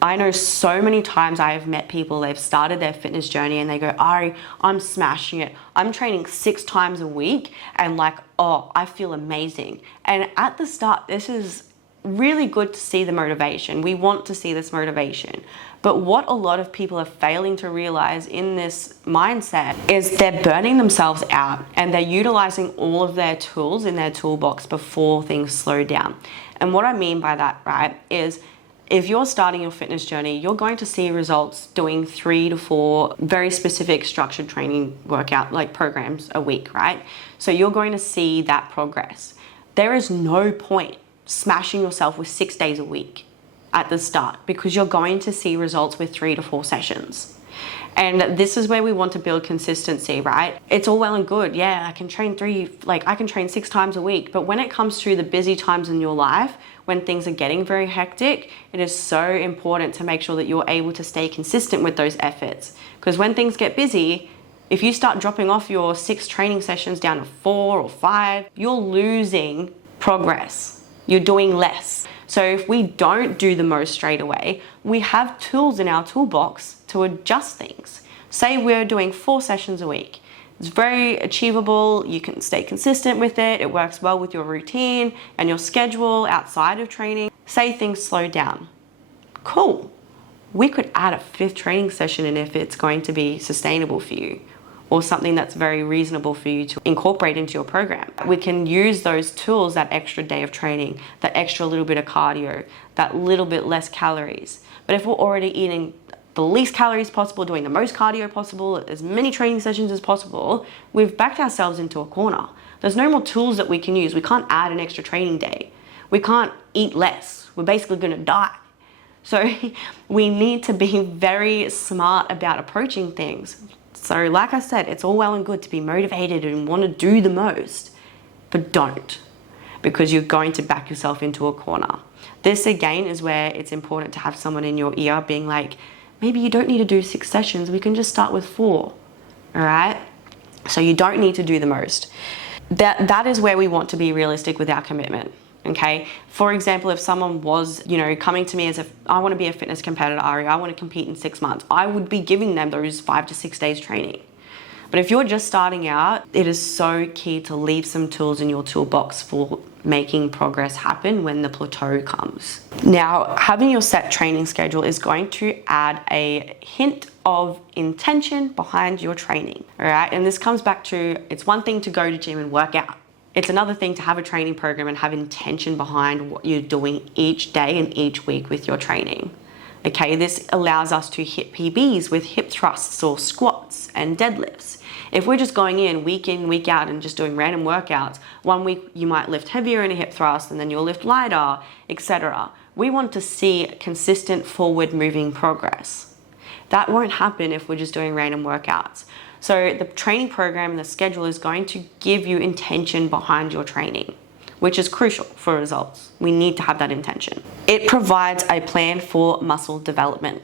I know so many times I have met people, they've started their fitness journey and they go, Ari, I'm smashing it. I'm training 6 times a week and like, oh, I feel amazing. And at the start, this is really good to see the motivation. We want to see this motivation. But what a lot of people are failing to realize in this mindset is they're burning themselves out and they're utilizing all of their tools in their toolbox before things slow down. And what I mean by that, right, is if you're starting your fitness journey, you're going to see results doing 3 to 4 very specific structured training workout like programs a week, right? So you're going to see that progress. There is no point smashing yourself with 6 days a week at the start because you're going to see results with 3 to 4 sessions. And this is where we want to build consistency, right? It's all well and good. Yeah, I can train 6 times a week. But when it comes to the busy times in your life, when things are getting very hectic, it is so important to make sure that you're able to stay consistent with those efforts. Because when things get busy, if you start dropping off your 6 training sessions down to 4 or 5, you're losing progress. You're doing less. So if we don't do the most straight away, we have tools in our toolbox to adjust things. Say we're doing 4 sessions a week. It's very achievable. You can stay consistent with it. It works well with your routine and your schedule outside of training. Say things slow down. Cool. We could add a 5th training session in if it's going to be sustainable for you, or something that's very reasonable for you to incorporate into your program. We can use those tools, that extra day of training, that extra little bit of cardio, that little bit less calories. But if we're already eating the least calories possible, doing the most cardio possible, as many training sessions as possible, we've backed ourselves into a corner. There's no more tools that we can use. We can't add an extra training day. We can't eat less. We're basically gonna die. So we need to be very smart about approaching things. So like I said, it's all well and good to be motivated and want to do the most, but don't, because you're going to back yourself into a corner. This again is where it's important to have someone in your ear being like, maybe you don't need to do 6 sessions, we can just start with 4, all right? So you don't need to do the most. That is where we want to be realistic with our commitment. Okay. For example, if someone was, coming to me as if I want to be a fitness competitor, Ari, I want to compete in 6 months, I would be giving them those 5 to 6 days training. But if you're just starting out, it is so key to leave some tools in your toolbox for making progress happen when the plateau comes. Now, having your set training schedule is going to add a hint of intention behind your training. All right. And this comes back to, it's one thing to go to gym and work out. It's another thing to have a training program and have intention behind what you're doing each day and each week with your training. Okay, this allows us to hit PBs with hip thrusts or squats and deadlifts. If we're just going in, week out and just doing random workouts, one week you might lift heavier in a hip thrust and then you'll lift lighter, etc. We want to see consistent forward moving progress. That won't happen if we're just doing random workouts. So the training program and the schedule is going to give you intention behind your training, which is crucial for results. We need to have that intention. It provides a plan for muscle development.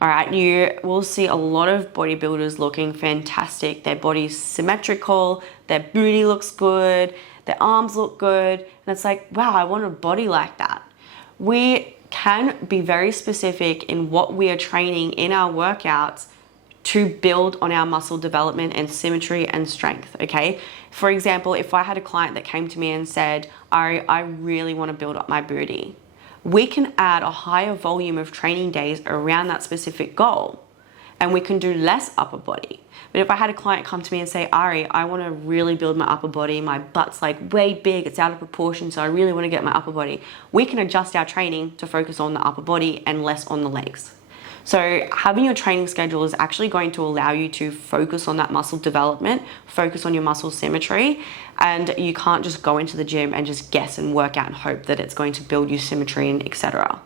All right, you will see a lot of bodybuilders looking fantastic. Their body's symmetrical, their booty looks good, their arms look good. And it's like, wow, I want a body like that. We can be very specific in what we are training in our workouts to build on our muscle development and symmetry and strength, okay? For example, if I had a client that came to me and said, I really want to build up my booty, we can add a higher volume of training days around that specific goal, and we can do less upper body. But if I had a client come to me and say, Ari, I want to really build my upper body, my butt's like way big, it's out of proportion, so I really want to get my upper body, we can adjust our training to focus on the upper body and less on the legs. So having your training schedule is actually going to allow you to focus on that muscle development, focus on your muscle symmetry, and you can't just go into the gym and just guess and work out and hope that it's going to build you symmetry and etc.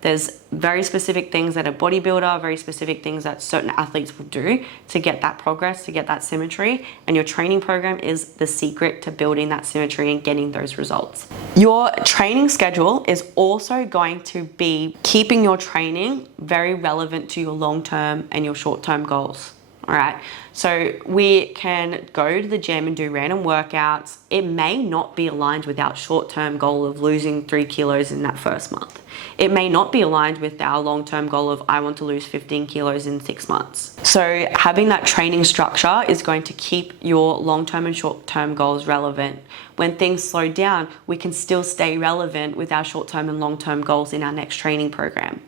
There's very specific things that a bodybuilder, very specific things that certain athletes will do to get that progress, to get that symmetry, and your training program is the secret to building that symmetry and getting those results. Your training schedule is also going to be keeping your training very relevant to your long-term and your short-term goals. All right, so we can go to the gym and do random workouts. It may not be aligned with our short-term goal of losing 3 kilos in that first month. It may not be aligned with our long-term goal of I want to lose 15 kilos in 6 months. So having that training structure is going to keep your long-term and short-term goals relevant. When things slow down, we can still stay relevant with our short-term and long-term goals in our next training program.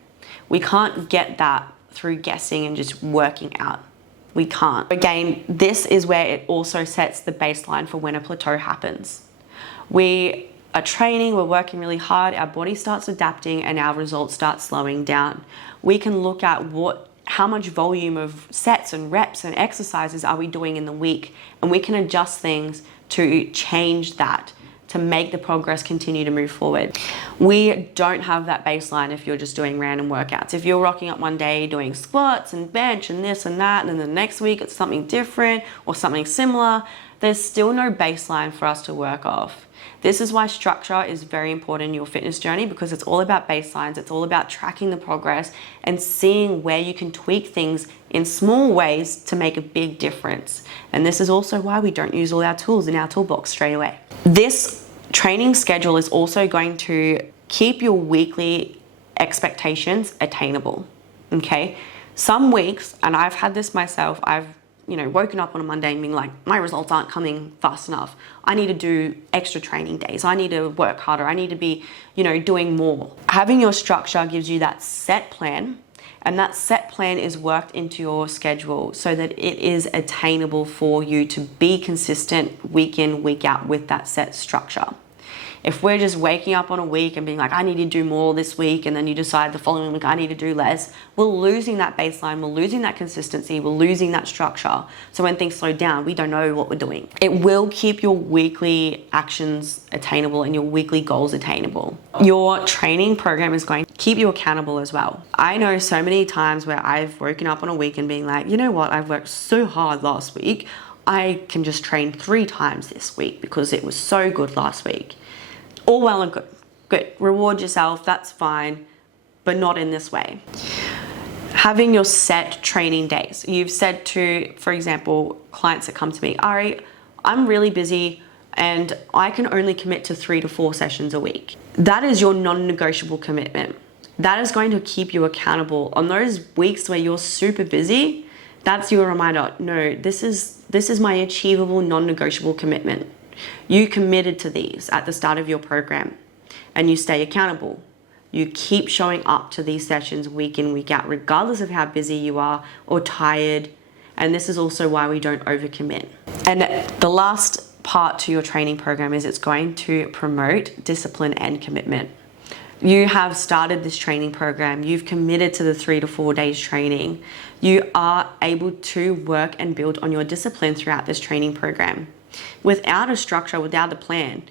We can't get that through guessing and just working out. We can't. Again, this is where it also sets the baseline for when a plateau happens. We are training, we're working really hard, our body starts adapting and our results start slowing down. We can look at how much volume of sets and reps and exercises are we doing in the week, and we can adjust things to change that, to make the progress continue to move forward. We don't have that baseline if you're just doing random workouts. If you're rocking up one day doing squats and bench and this and that, and then the next week it's something different or something similar, there's still no baseline for us to work off. This is why structure is very important in your fitness journey, because it's all about baselines. It's all about tracking the progress and seeing where you can tweak things in small ways to make a big difference. And this is also why we don't use all our tools in our toolbox straight away. This training schedule is also going to keep your weekly expectations attainable, okay? Some weeks, and I've had this myself, I've woken up on a Monday and being like, my results aren't coming fast enough. I need to do extra training days. I need to work harder. I need to be, doing more. Having your structure gives you that set plan, and that set plan is worked into your schedule so that it is attainable for you to be consistent week in, week out with that set structure. If we're just waking up on a week and being like, I need to do more this week, and then you decide the following week, I need to do less, we're losing that baseline, we're losing that consistency, we're losing that structure. So when things slow down, we don't know what we're doing. It will keep your weekly actions attainable and your weekly goals attainable. Your training program is going to keep you accountable as well. I know so many times where I've woken up on a week and being like, you know what, I've worked so hard last week, I can just train 3 times this week because it was so good last week. All well and good. Good. Reward yourself, that's fine, but not in this way. Having your set training days. You've said to, for example, clients that come to me, Ari, I'm really busy and I can only commit to 3 to 4 sessions a week. That is your non-negotiable commitment. That is going to keep you accountable. On those weeks where you're super busy, that's your reminder. No, this is my achievable non-negotiable commitment. You committed to these at the start of your program and you stay accountable. You keep showing up to these sessions week in, week out, regardless of how busy you are or tired. And this is also why we don't overcommit. And the last part to your training program is it's going to promote discipline and commitment. You have started this training program. You've committed to the 3 to 4 days training. You are able to work and build on your discipline throughout this training program. Without a structure, without a plan,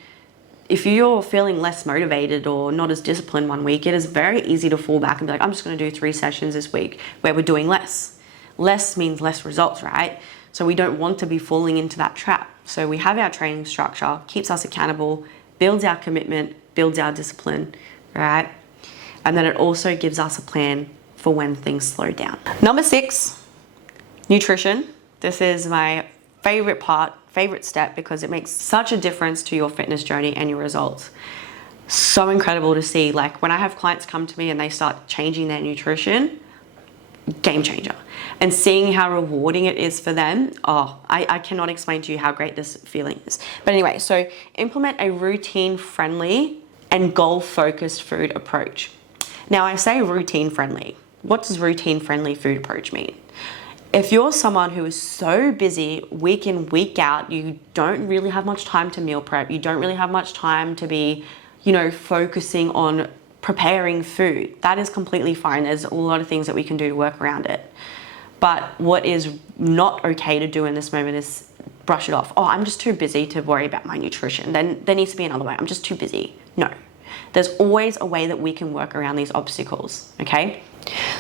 if you're feeling less motivated or not as disciplined one week, it is very easy to fall back and be like, I'm just going to do 3 sessions this week where we're doing less. Less means less results, right? So we don't want to be falling into that trap. So we have our training structure, keeps us accountable, builds our commitment, builds our discipline, right? And then it also gives us a plan for when things slow down. Number 6, nutrition. This is my favorite step because it makes such a difference to your fitness journey and your results. So incredible to see. Like when I have clients come to me and they start changing their nutrition, game changer. And seeing how rewarding it is for them, I cannot explain to you how great this feeling is. But anyway, so implement a routine-friendly and goal-focused food approach. Now I say routine-friendly. What does routine-friendly food approach mean? If you're someone who is so busy week in, week out, you don't really have much time to meal prep, you don't really have much time to be, focusing on preparing food, that is completely fine. There's a lot of things that we can do to work around it. But what is not okay to do in this moment is brush it off. Oh, I'm just too busy to worry about my nutrition. Then there needs to be another way. I'm just too busy. No, there's always a way that we can work around these obstacles, okay?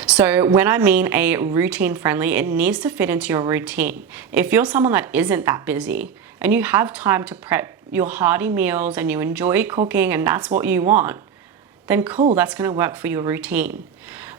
So when I mean a routine friendly, it needs to fit into your routine. If you're someone that isn't that busy and you have time to prep your hearty meals and you enjoy cooking and that's what you want, then cool, that's going to work for your routine.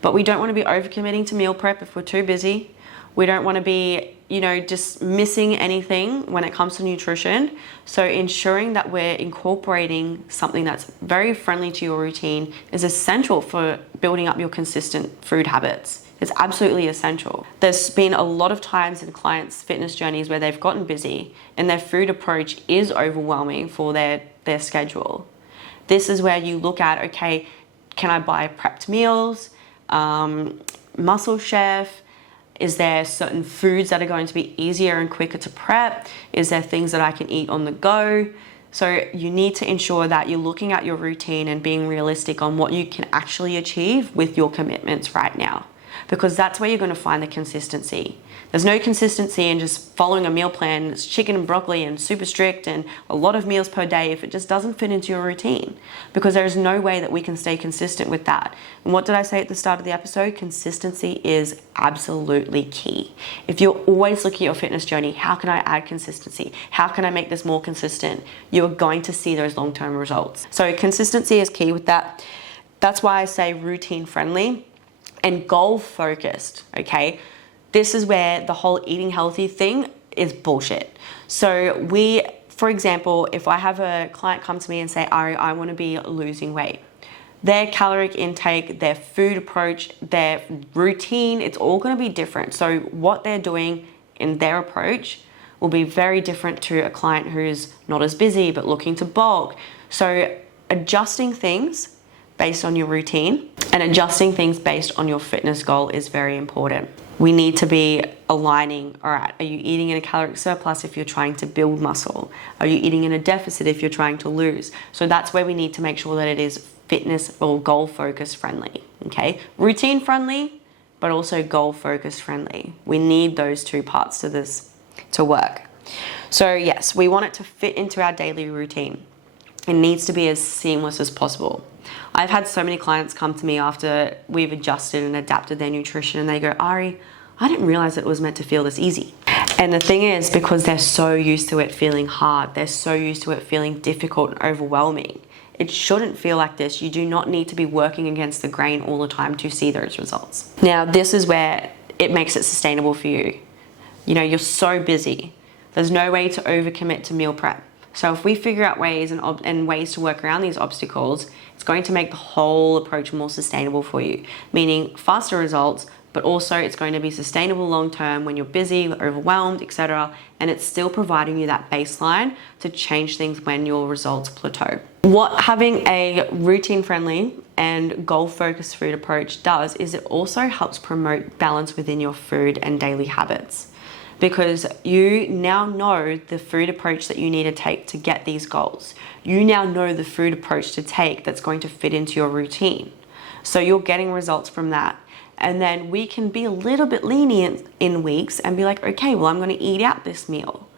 But we don't want to be overcommitting to meal prep if we're too busy. We don't want to be just missing anything when it comes to nutrition. So ensuring that we're incorporating something that's very friendly to your routine is essential for building up your consistent food habits. It's absolutely essential. There's been a lot of times in clients' fitness journeys where they've gotten busy and their food approach is overwhelming for their schedule. This is where you look at, okay, can I buy prepped meals? Muscle Chef? Is there certain foods that are going to be easier and quicker to prep? Is there things that I can eat on the go? So you need to ensure that you're looking at your routine and being realistic on what you can actually achieve with your commitments right now, because that's where you're going to find the consistency. There's no consistency in just following a meal plan that's chicken and broccoli and super strict and a lot of meals per day if it just doesn't fit into your routine, because there's no way that we can stay consistent with that. And what did I say at the start of the episode? Consistency is absolutely key. If you're always looking at your fitness journey, how can I add consistency? How can I make this more consistent? You're going to see those long-term results. So consistency is key with that. That's why I say routine friendly and goal focused, okay? This is where the whole eating healthy thing is bullshit. So for example, if I have a client come to me and say, Ari, I want to be losing weight, their caloric intake, their food approach, their routine, it's all going to be different. So what they're doing in their approach will be very different to a client who's not as busy but looking to bulk. So adjusting things based on your routine and adjusting things based on your fitness goal is very important. We need to be aligning, all right, are you eating in a caloric surplus if you're trying to build muscle? Are you eating in a deficit if you're trying to lose? So that's where we need to make sure that it is fitness or goal focus friendly, okay? Routine friendly, but also goal focus friendly. We need those two parts to this to work. So yes, we want it to fit into our daily routine. It needs to be as seamless as possible. I've had so many clients come to me after we've adjusted and adapted their nutrition and they go, Ari, I didn't realize it was meant to feel this easy. And the thing is, because they're so used to it feeling hard, they're so used to it feeling difficult and overwhelming. It shouldn't feel like this. You do not need to be working against the grain all the time to see those results. Now, this is where it makes it sustainable for you. You're so busy. There's no way to overcommit to meal prep. So if we figure out ways and ways to work around these obstacles, it's going to make the whole approach more sustainable for you, meaning faster results, but also it's going to be sustainable long term when you're busy, overwhelmed, etc. And it's still providing you that baseline to change things when your results plateau. What having a routine friendly and goal focused food approach does is it also helps promote balance within your food and daily habits, because you now know the food approach that you need to take to get these goals. You now know the food approach to take that's going to fit into your routine. So you're getting results from that. And then we can be a little bit lenient in weeks and be like, okay, well, I'm going to eat out this meal.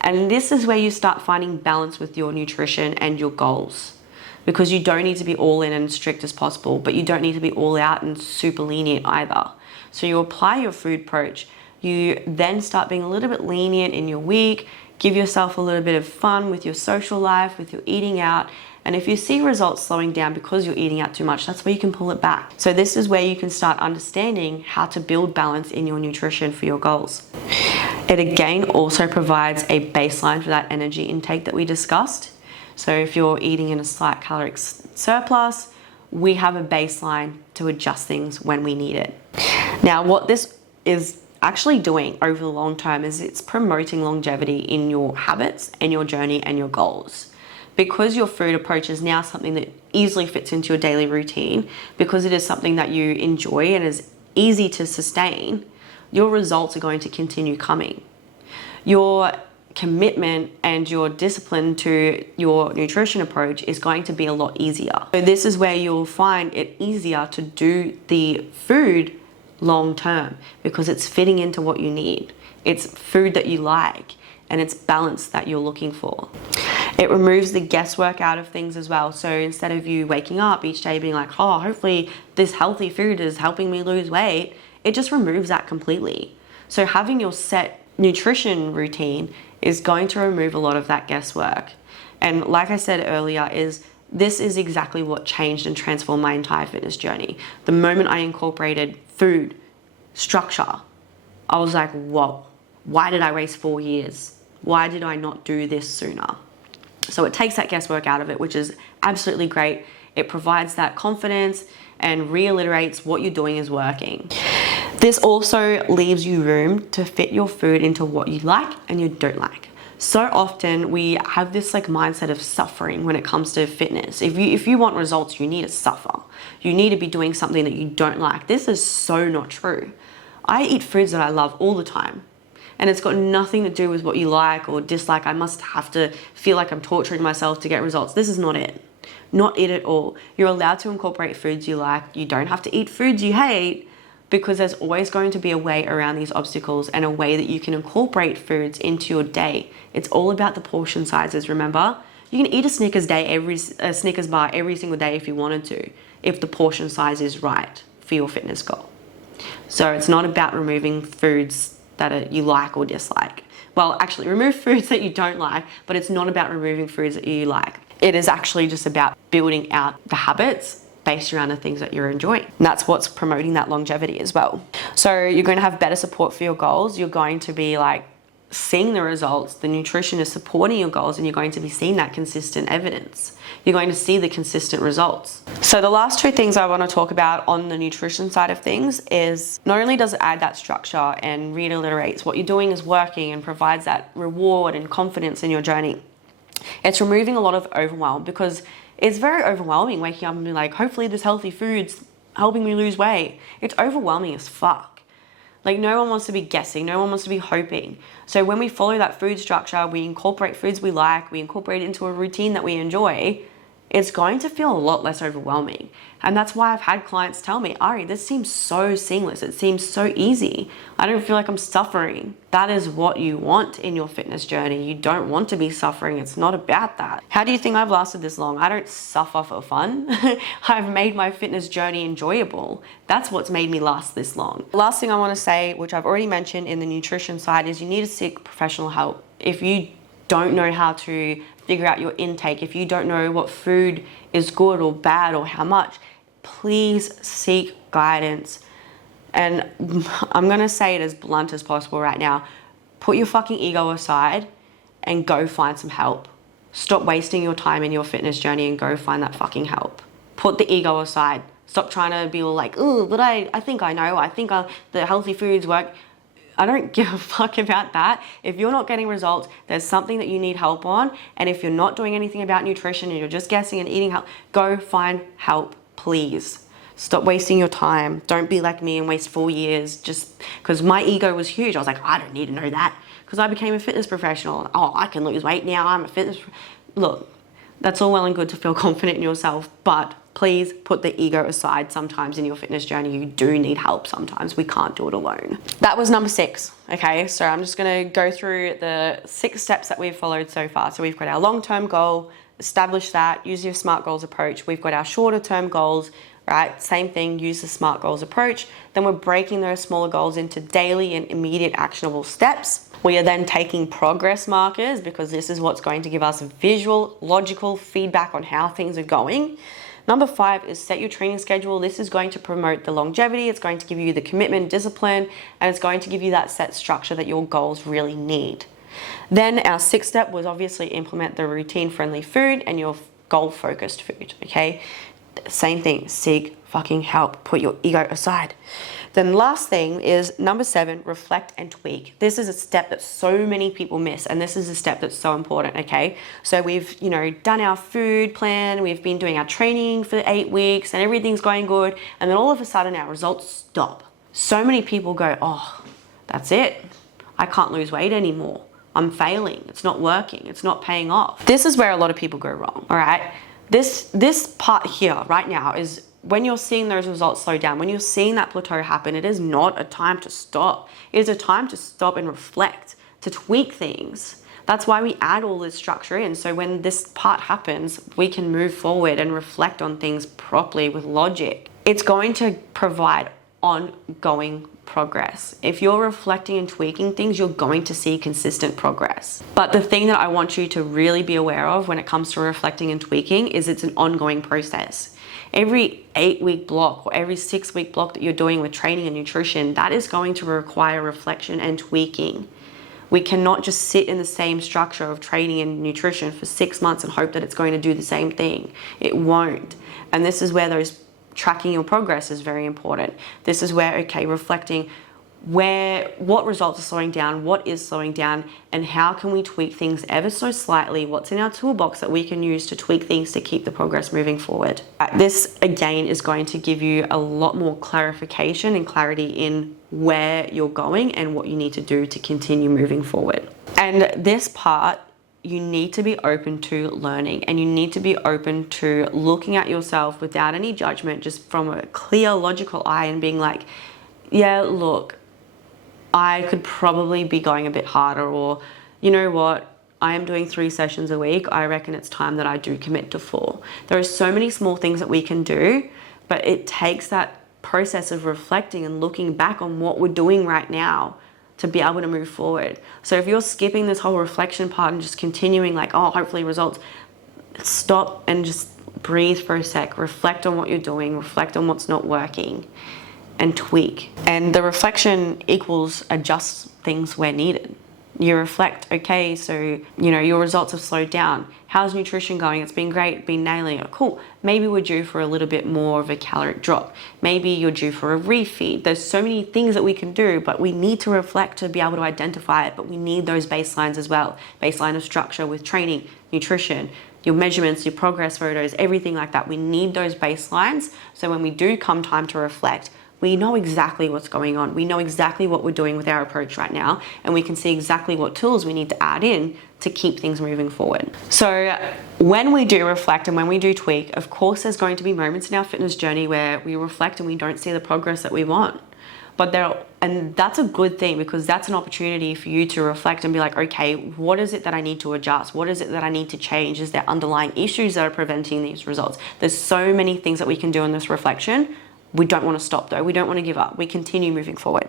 And this is where you start finding balance with your nutrition and your goals, because you don't need to be all in and strict as possible, but you don't need to be all out and super lenient either. So you apply your food approach. You then start being a little bit lenient in your week, give yourself a little bit of fun with your social life, with your eating out. And if you see results slowing down because you're eating out too much, that's where you can pull it back. So this is where you can start understanding how to build balance in your nutrition for your goals. It again also provides a baseline for that energy intake that we discussed. So if you're eating in a slight caloric surplus, we have a baseline to adjust things when we need it. Now, what this is actually doing over the long term is it's promoting longevity in your habits and your journey and your goals. Because your food approach is now something that easily fits into your daily routine, because it is something that you enjoy and is easy to sustain, your results are going to continue coming. Your commitment and your discipline to your nutrition approach is going to be a lot easier. So this is where you'll find it easier to do the food long term, because it's fitting into what you need. It's food that you like and it's balance that you're looking for. It removes the guesswork out of things as well. So instead of you waking up each day being like, oh, hopefully this healthy food is helping me lose weight, it just removes that completely. So having your set nutrition routine is going to remove a lot of that guesswork. And like I said earlier, this is exactly what changed and transformed my entire fitness journey. The moment I incorporated food, structure, I was like, whoa, why did I waste 4 years? Why did I not do this sooner? So it takes that guesswork out of it, which is absolutely great. It provides that confidence and reiterates what you're doing is working. This also leaves you room to fit your food into what you like and you don't like. So often we have this like mindset of suffering when it comes to fitness. If you want results, you need to suffer. You need to be doing something that you don't like. This is so not true. I eat foods that I love all the time. And it's got nothing to do with what you like or dislike. I must have to feel like I'm torturing myself to get results. This is not it. Not it at all. You're allowed to incorporate foods you like. You don't have to eat foods you hate, because there's always going to be a way around these obstacles and a way that you can incorporate foods into your day. It's all about the portion sizes, remember? You can eat a Snickers bar every single day if you wanted to, if the portion size is right for your fitness goal. So it's not about removing foods that you like or dislike. Well, actually, remove foods that you don't like, but it's not about removing foods that you like. It is actually just about building out the habits based around the things that you're enjoying. And that's what's promoting that longevity as well. So you're going to have better support for your goals. You're going to be like seeing the results. The nutrition is supporting your goals and you're going to be seeing that consistent evidence. You're going to see the consistent results. So the last two things I want to talk about on the nutrition side of things is not only does it add that structure and reiterates what you're doing is working and provides that reward and confidence in your journey, it's removing a lot of overwhelm, because it's very overwhelming waking up and being like, hopefully this healthy food's helping me lose weight. It's overwhelming as fuck. Like, no one wants to be guessing, no one wants to be hoping. So when we follow that food structure, we incorporate foods we like, we incorporate it into a routine that we enjoy, it's going to feel a lot less overwhelming. And that's why I've had clients tell me, Ari, this seems so seamless. It seems so easy. I don't feel like I'm suffering. That is what you want in your fitness journey. You don't want to be suffering. It's not about that. How do you think I've lasted this long? I don't suffer for fun. I've made my fitness journey enjoyable. That's what's made me last this long. The last thing I want to say, which I've already mentioned in the nutrition side, is you need to seek professional help. If you don't know how to figure out your intake, if you don't know what food is good or bad or how much, please seek guidance. And I'm gonna say it as blunt as possible right now. Put your fucking ego aside and go find some help. Stop wasting your time in your fitness journey and go find that fucking help. Put the ego aside. Stop trying to be all like, oh, but I think I know. I think the healthy foods work. I don't give a fuck about that. If you're not getting results, there's something that you need help on. And if you're not doing anything about nutrition and you're just guessing and eating help, go find help, please. Stop wasting your time. Don't be like me and waste 4 years just because my ego was huge. I was like, I don't need to know that, because I became a fitness professional. Oh, I can lose weight now. I'm a fitness. Look, that's all well and good to feel confident in yourself, but please put the ego aside. Sometimes in your fitness journey, you do need help. Sometimes we can't do it alone. That was number 6. Okay, so I'm just gonna go through the 6 steps that we've followed so far. So we've got our long-term goal, establish that, use your SMART goals approach. We've got our shorter term goals, right? Same thing, use the SMART goals approach. Then we're breaking those smaller goals into daily and immediate actionable steps. We are then taking progress markers, because this is what's going to give us visual, logical feedback on how things are going. Number 5 is set your training schedule. This is going to promote the longevity. It's going to give you the commitment, discipline, and it's going to give you that set structure that your goals really need. Then our 6th step was obviously implement the routine-friendly food and your goal-focused food, okay? Same thing, seek fucking help. Put your ego aside. Then last thing is number 7, reflect and tweak. This is a step that so many people miss, and this is a step that's so important, okay? So we've, done our food plan, we've been doing our training for 8 weeks, and everything's going good, and then all of a sudden our results stop. So many people go, oh, that's it. I can't lose weight anymore. I'm failing. It's not working. It's not paying off. This is where a lot of people go wrong, all right? This part here right now is when you're seeing those results slow down, when you're seeing that plateau happen, it is not a time to stop. It is a time to stop and reflect, to tweak things. That's why we add all this structure in. So when this part happens, we can move forward and reflect on things properly with logic. It's going to provide ongoing progress. If you're reflecting and tweaking things, you're going to see consistent progress. But the thing that I want you to really be aware of when it comes to reflecting and tweaking is it's an ongoing process. Every 8-week block or every 6-week block that you're doing with training and nutrition, that is going to require reflection and tweaking. We cannot just sit in the same structure of training and nutrition for 6 months and hope that it's going to do the same thing. It won't. And this is where tracking your progress is very important. This is where, okay, reflecting what results are slowing down, what is slowing down, and how can we tweak things ever so slightly, what's in our toolbox that we can use to tweak things to keep the progress moving forward. This again is going to give you a lot more clarification and clarity in where you're going and what you need to do to continue moving forward. And this part, you need to be open to learning, and you need to be open to looking at yourself without any judgment, just from a clear, logical eye, and being like, yeah, look, I could probably be going a bit harder, or you know what, I am doing 3 sessions a week. I reckon it's time that I do commit to 4. There are so many small things that we can do, but it takes that process of reflecting and looking back on what we're doing right now to be able to move forward. So if you're skipping this whole reflection part and just continuing like, oh, hopefully results, stop and just breathe for a sec. Reflect on what you're doing, reflect on what's not working, and tweak. And the reflection equals adjust things where needed. You reflect, okay, so, your results have slowed down. How's nutrition going? It's been great, been nailing it. Cool. Maybe we're due for a little bit more of a caloric drop. Maybe you're due for a refeed. There's so many things that we can do, but we need to reflect to be able to identify it. But we need those baselines as well. Baseline of structure with training, nutrition, your measurements, your progress photos, everything like that. We need those baselines. So when we do come time to reflect, we know exactly what's going on. We know exactly what we're doing with our approach right now, and we can see exactly what tools we need to add in to keep things moving forward. So when we do reflect and when we do tweak, of course, there's going to be moments in our fitness journey where we reflect and we don't see the progress that we want. And that's a good thing, because that's an opportunity for you to reflect and be like, okay, what is it that I need to adjust? What is it that I need to change? Is there underlying issues that are preventing these results? There's so many things that we can do in this reflection. We don't want to stop though. We don't want to give up. We continue moving forward.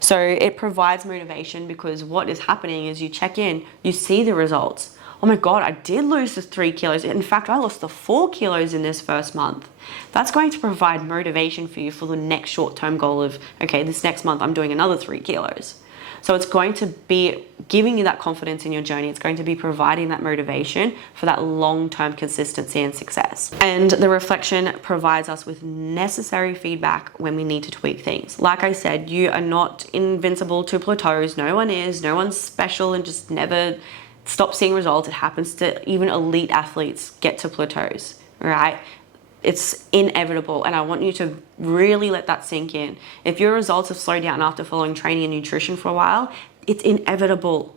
So it provides motivation, because what is happening is you check in, you see the results. Oh my God, I did lose the 3 kilos. In fact, I lost the 4 kilos in this first month. That's going to provide motivation for you for the next short-term goal of, okay, this next month I'm doing another 3 kilos. So it's going to be giving you that confidence in your journey. It's going to be providing that motivation for that long-term consistency and success. And the reflection provides us with necessary feedback when we need to tweak things. Like I said, you are not invincible to plateaus. No one is. No one's special and just never stop seeing results. It happens to even elite athletes get to plateaus, right? It's inevitable, and I want you to really let that sink in. If your results have slowed down after following training and nutrition for a while, it's inevitable.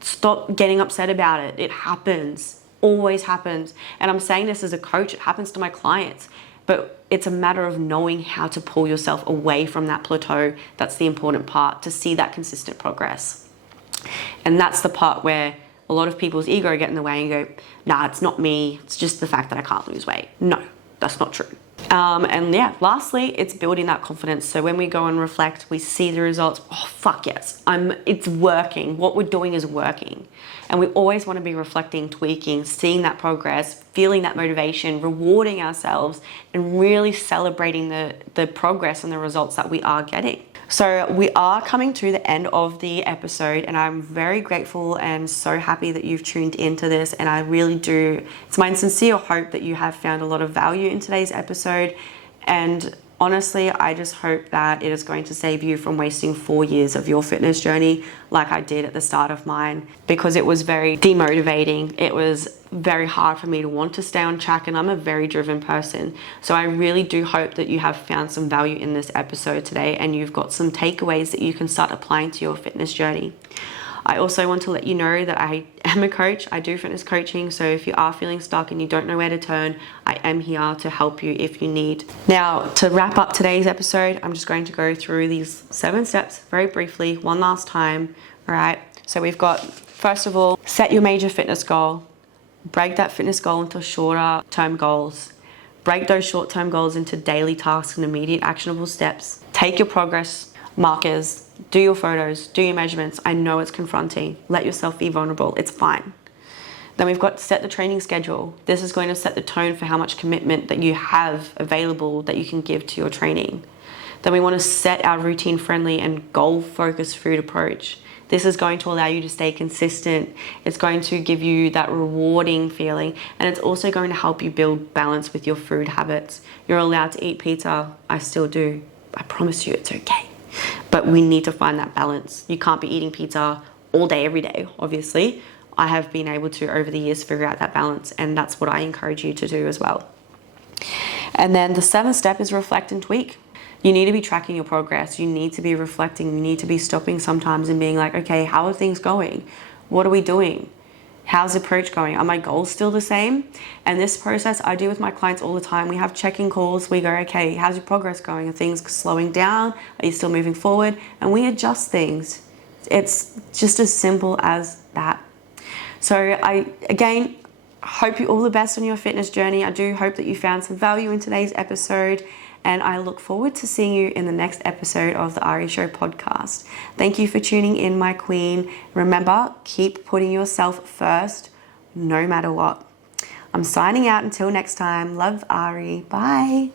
Stop getting upset about it. It happens, always happens. And I'm saying this as a coach, it happens to my clients, but it's a matter of knowing how to pull yourself away from that plateau. That's the important part, to see that consistent progress. And that's the part where a lot of people's ego get in the way and go, nah, it's not me. It's just the fact that I can't lose weight. No. That's not true. And yeah, lastly, it's building that confidence. So when we go and reflect, we see the results. Oh, fuck yes. It's working. What we're doing is working. And we always want to be reflecting, tweaking, seeing that progress, feeling that motivation, rewarding ourselves, and really celebrating the progress and the results that we are getting. So we are coming to the end of the episode, and I'm very grateful and so happy that you've tuned into this. And I really do, it's my sincere hope that you have found a lot of value in today's episode. And honestly, I just hope that it is going to save you from wasting 4 years of your fitness journey like I did at the start of mine, because it was very demotivating. It was very hard for me to want to stay on track, and I'm a very driven person. So I really do hope that you have found some value in this episode today, and you've got some takeaways that you can start applying to your fitness journey. I also want to let you know that I am a coach. I do fitness coaching. So if you are feeling stuck and you don't know where to turn, I am here to help you if you need. Now, to wrap up today's episode, I'm just going to go through these 7 steps very briefly, one last time. All right. So we've got, first of all, set your major fitness goal. Break that fitness goal into shorter term goals. Break those short-term goals into daily tasks and immediate actionable steps. Take your progress markers, do your photos, do your measurements. I know it's confronting. Let yourself be vulnerable. It's fine. Then we've got to set the training schedule. This is going to set the tone for how much commitment that you have available that you can give to your training. Then we want to set our routine-friendly and goal-focused food approach. This is going to allow you to stay consistent. It's going to give you that rewarding feeling, and it's also going to help you build balance with your food habits. You're allowed to eat pizza. I still do. I promise you it's okay. But we need to find that balance. You can't be eating pizza all day, every day, obviously. I have been able to, over the years, figure out that balance, and that's what I encourage you to do as well. And then the 7th step is reflect and tweak. You need to be tracking your progress. You need to be reflecting. You need to be stopping sometimes and being like, okay, how are things going? What are we doing? How's the approach going? Are my goals still the same? And this process I do with my clients all the time. We have check-in calls. We go, okay, how's your progress going? Are things slowing down? Are you still moving forward? And we adjust things. It's just as simple as that. So I, again, hope you all the best on your fitness journey. I do hope that you found some value in today's episode, and I look forward to seeing you in the next episode of the Ari Show podcast. Thank you for tuning in, my queen. Remember, keep putting yourself first, no matter what. I'm signing out until next time. Love, Ari. Bye.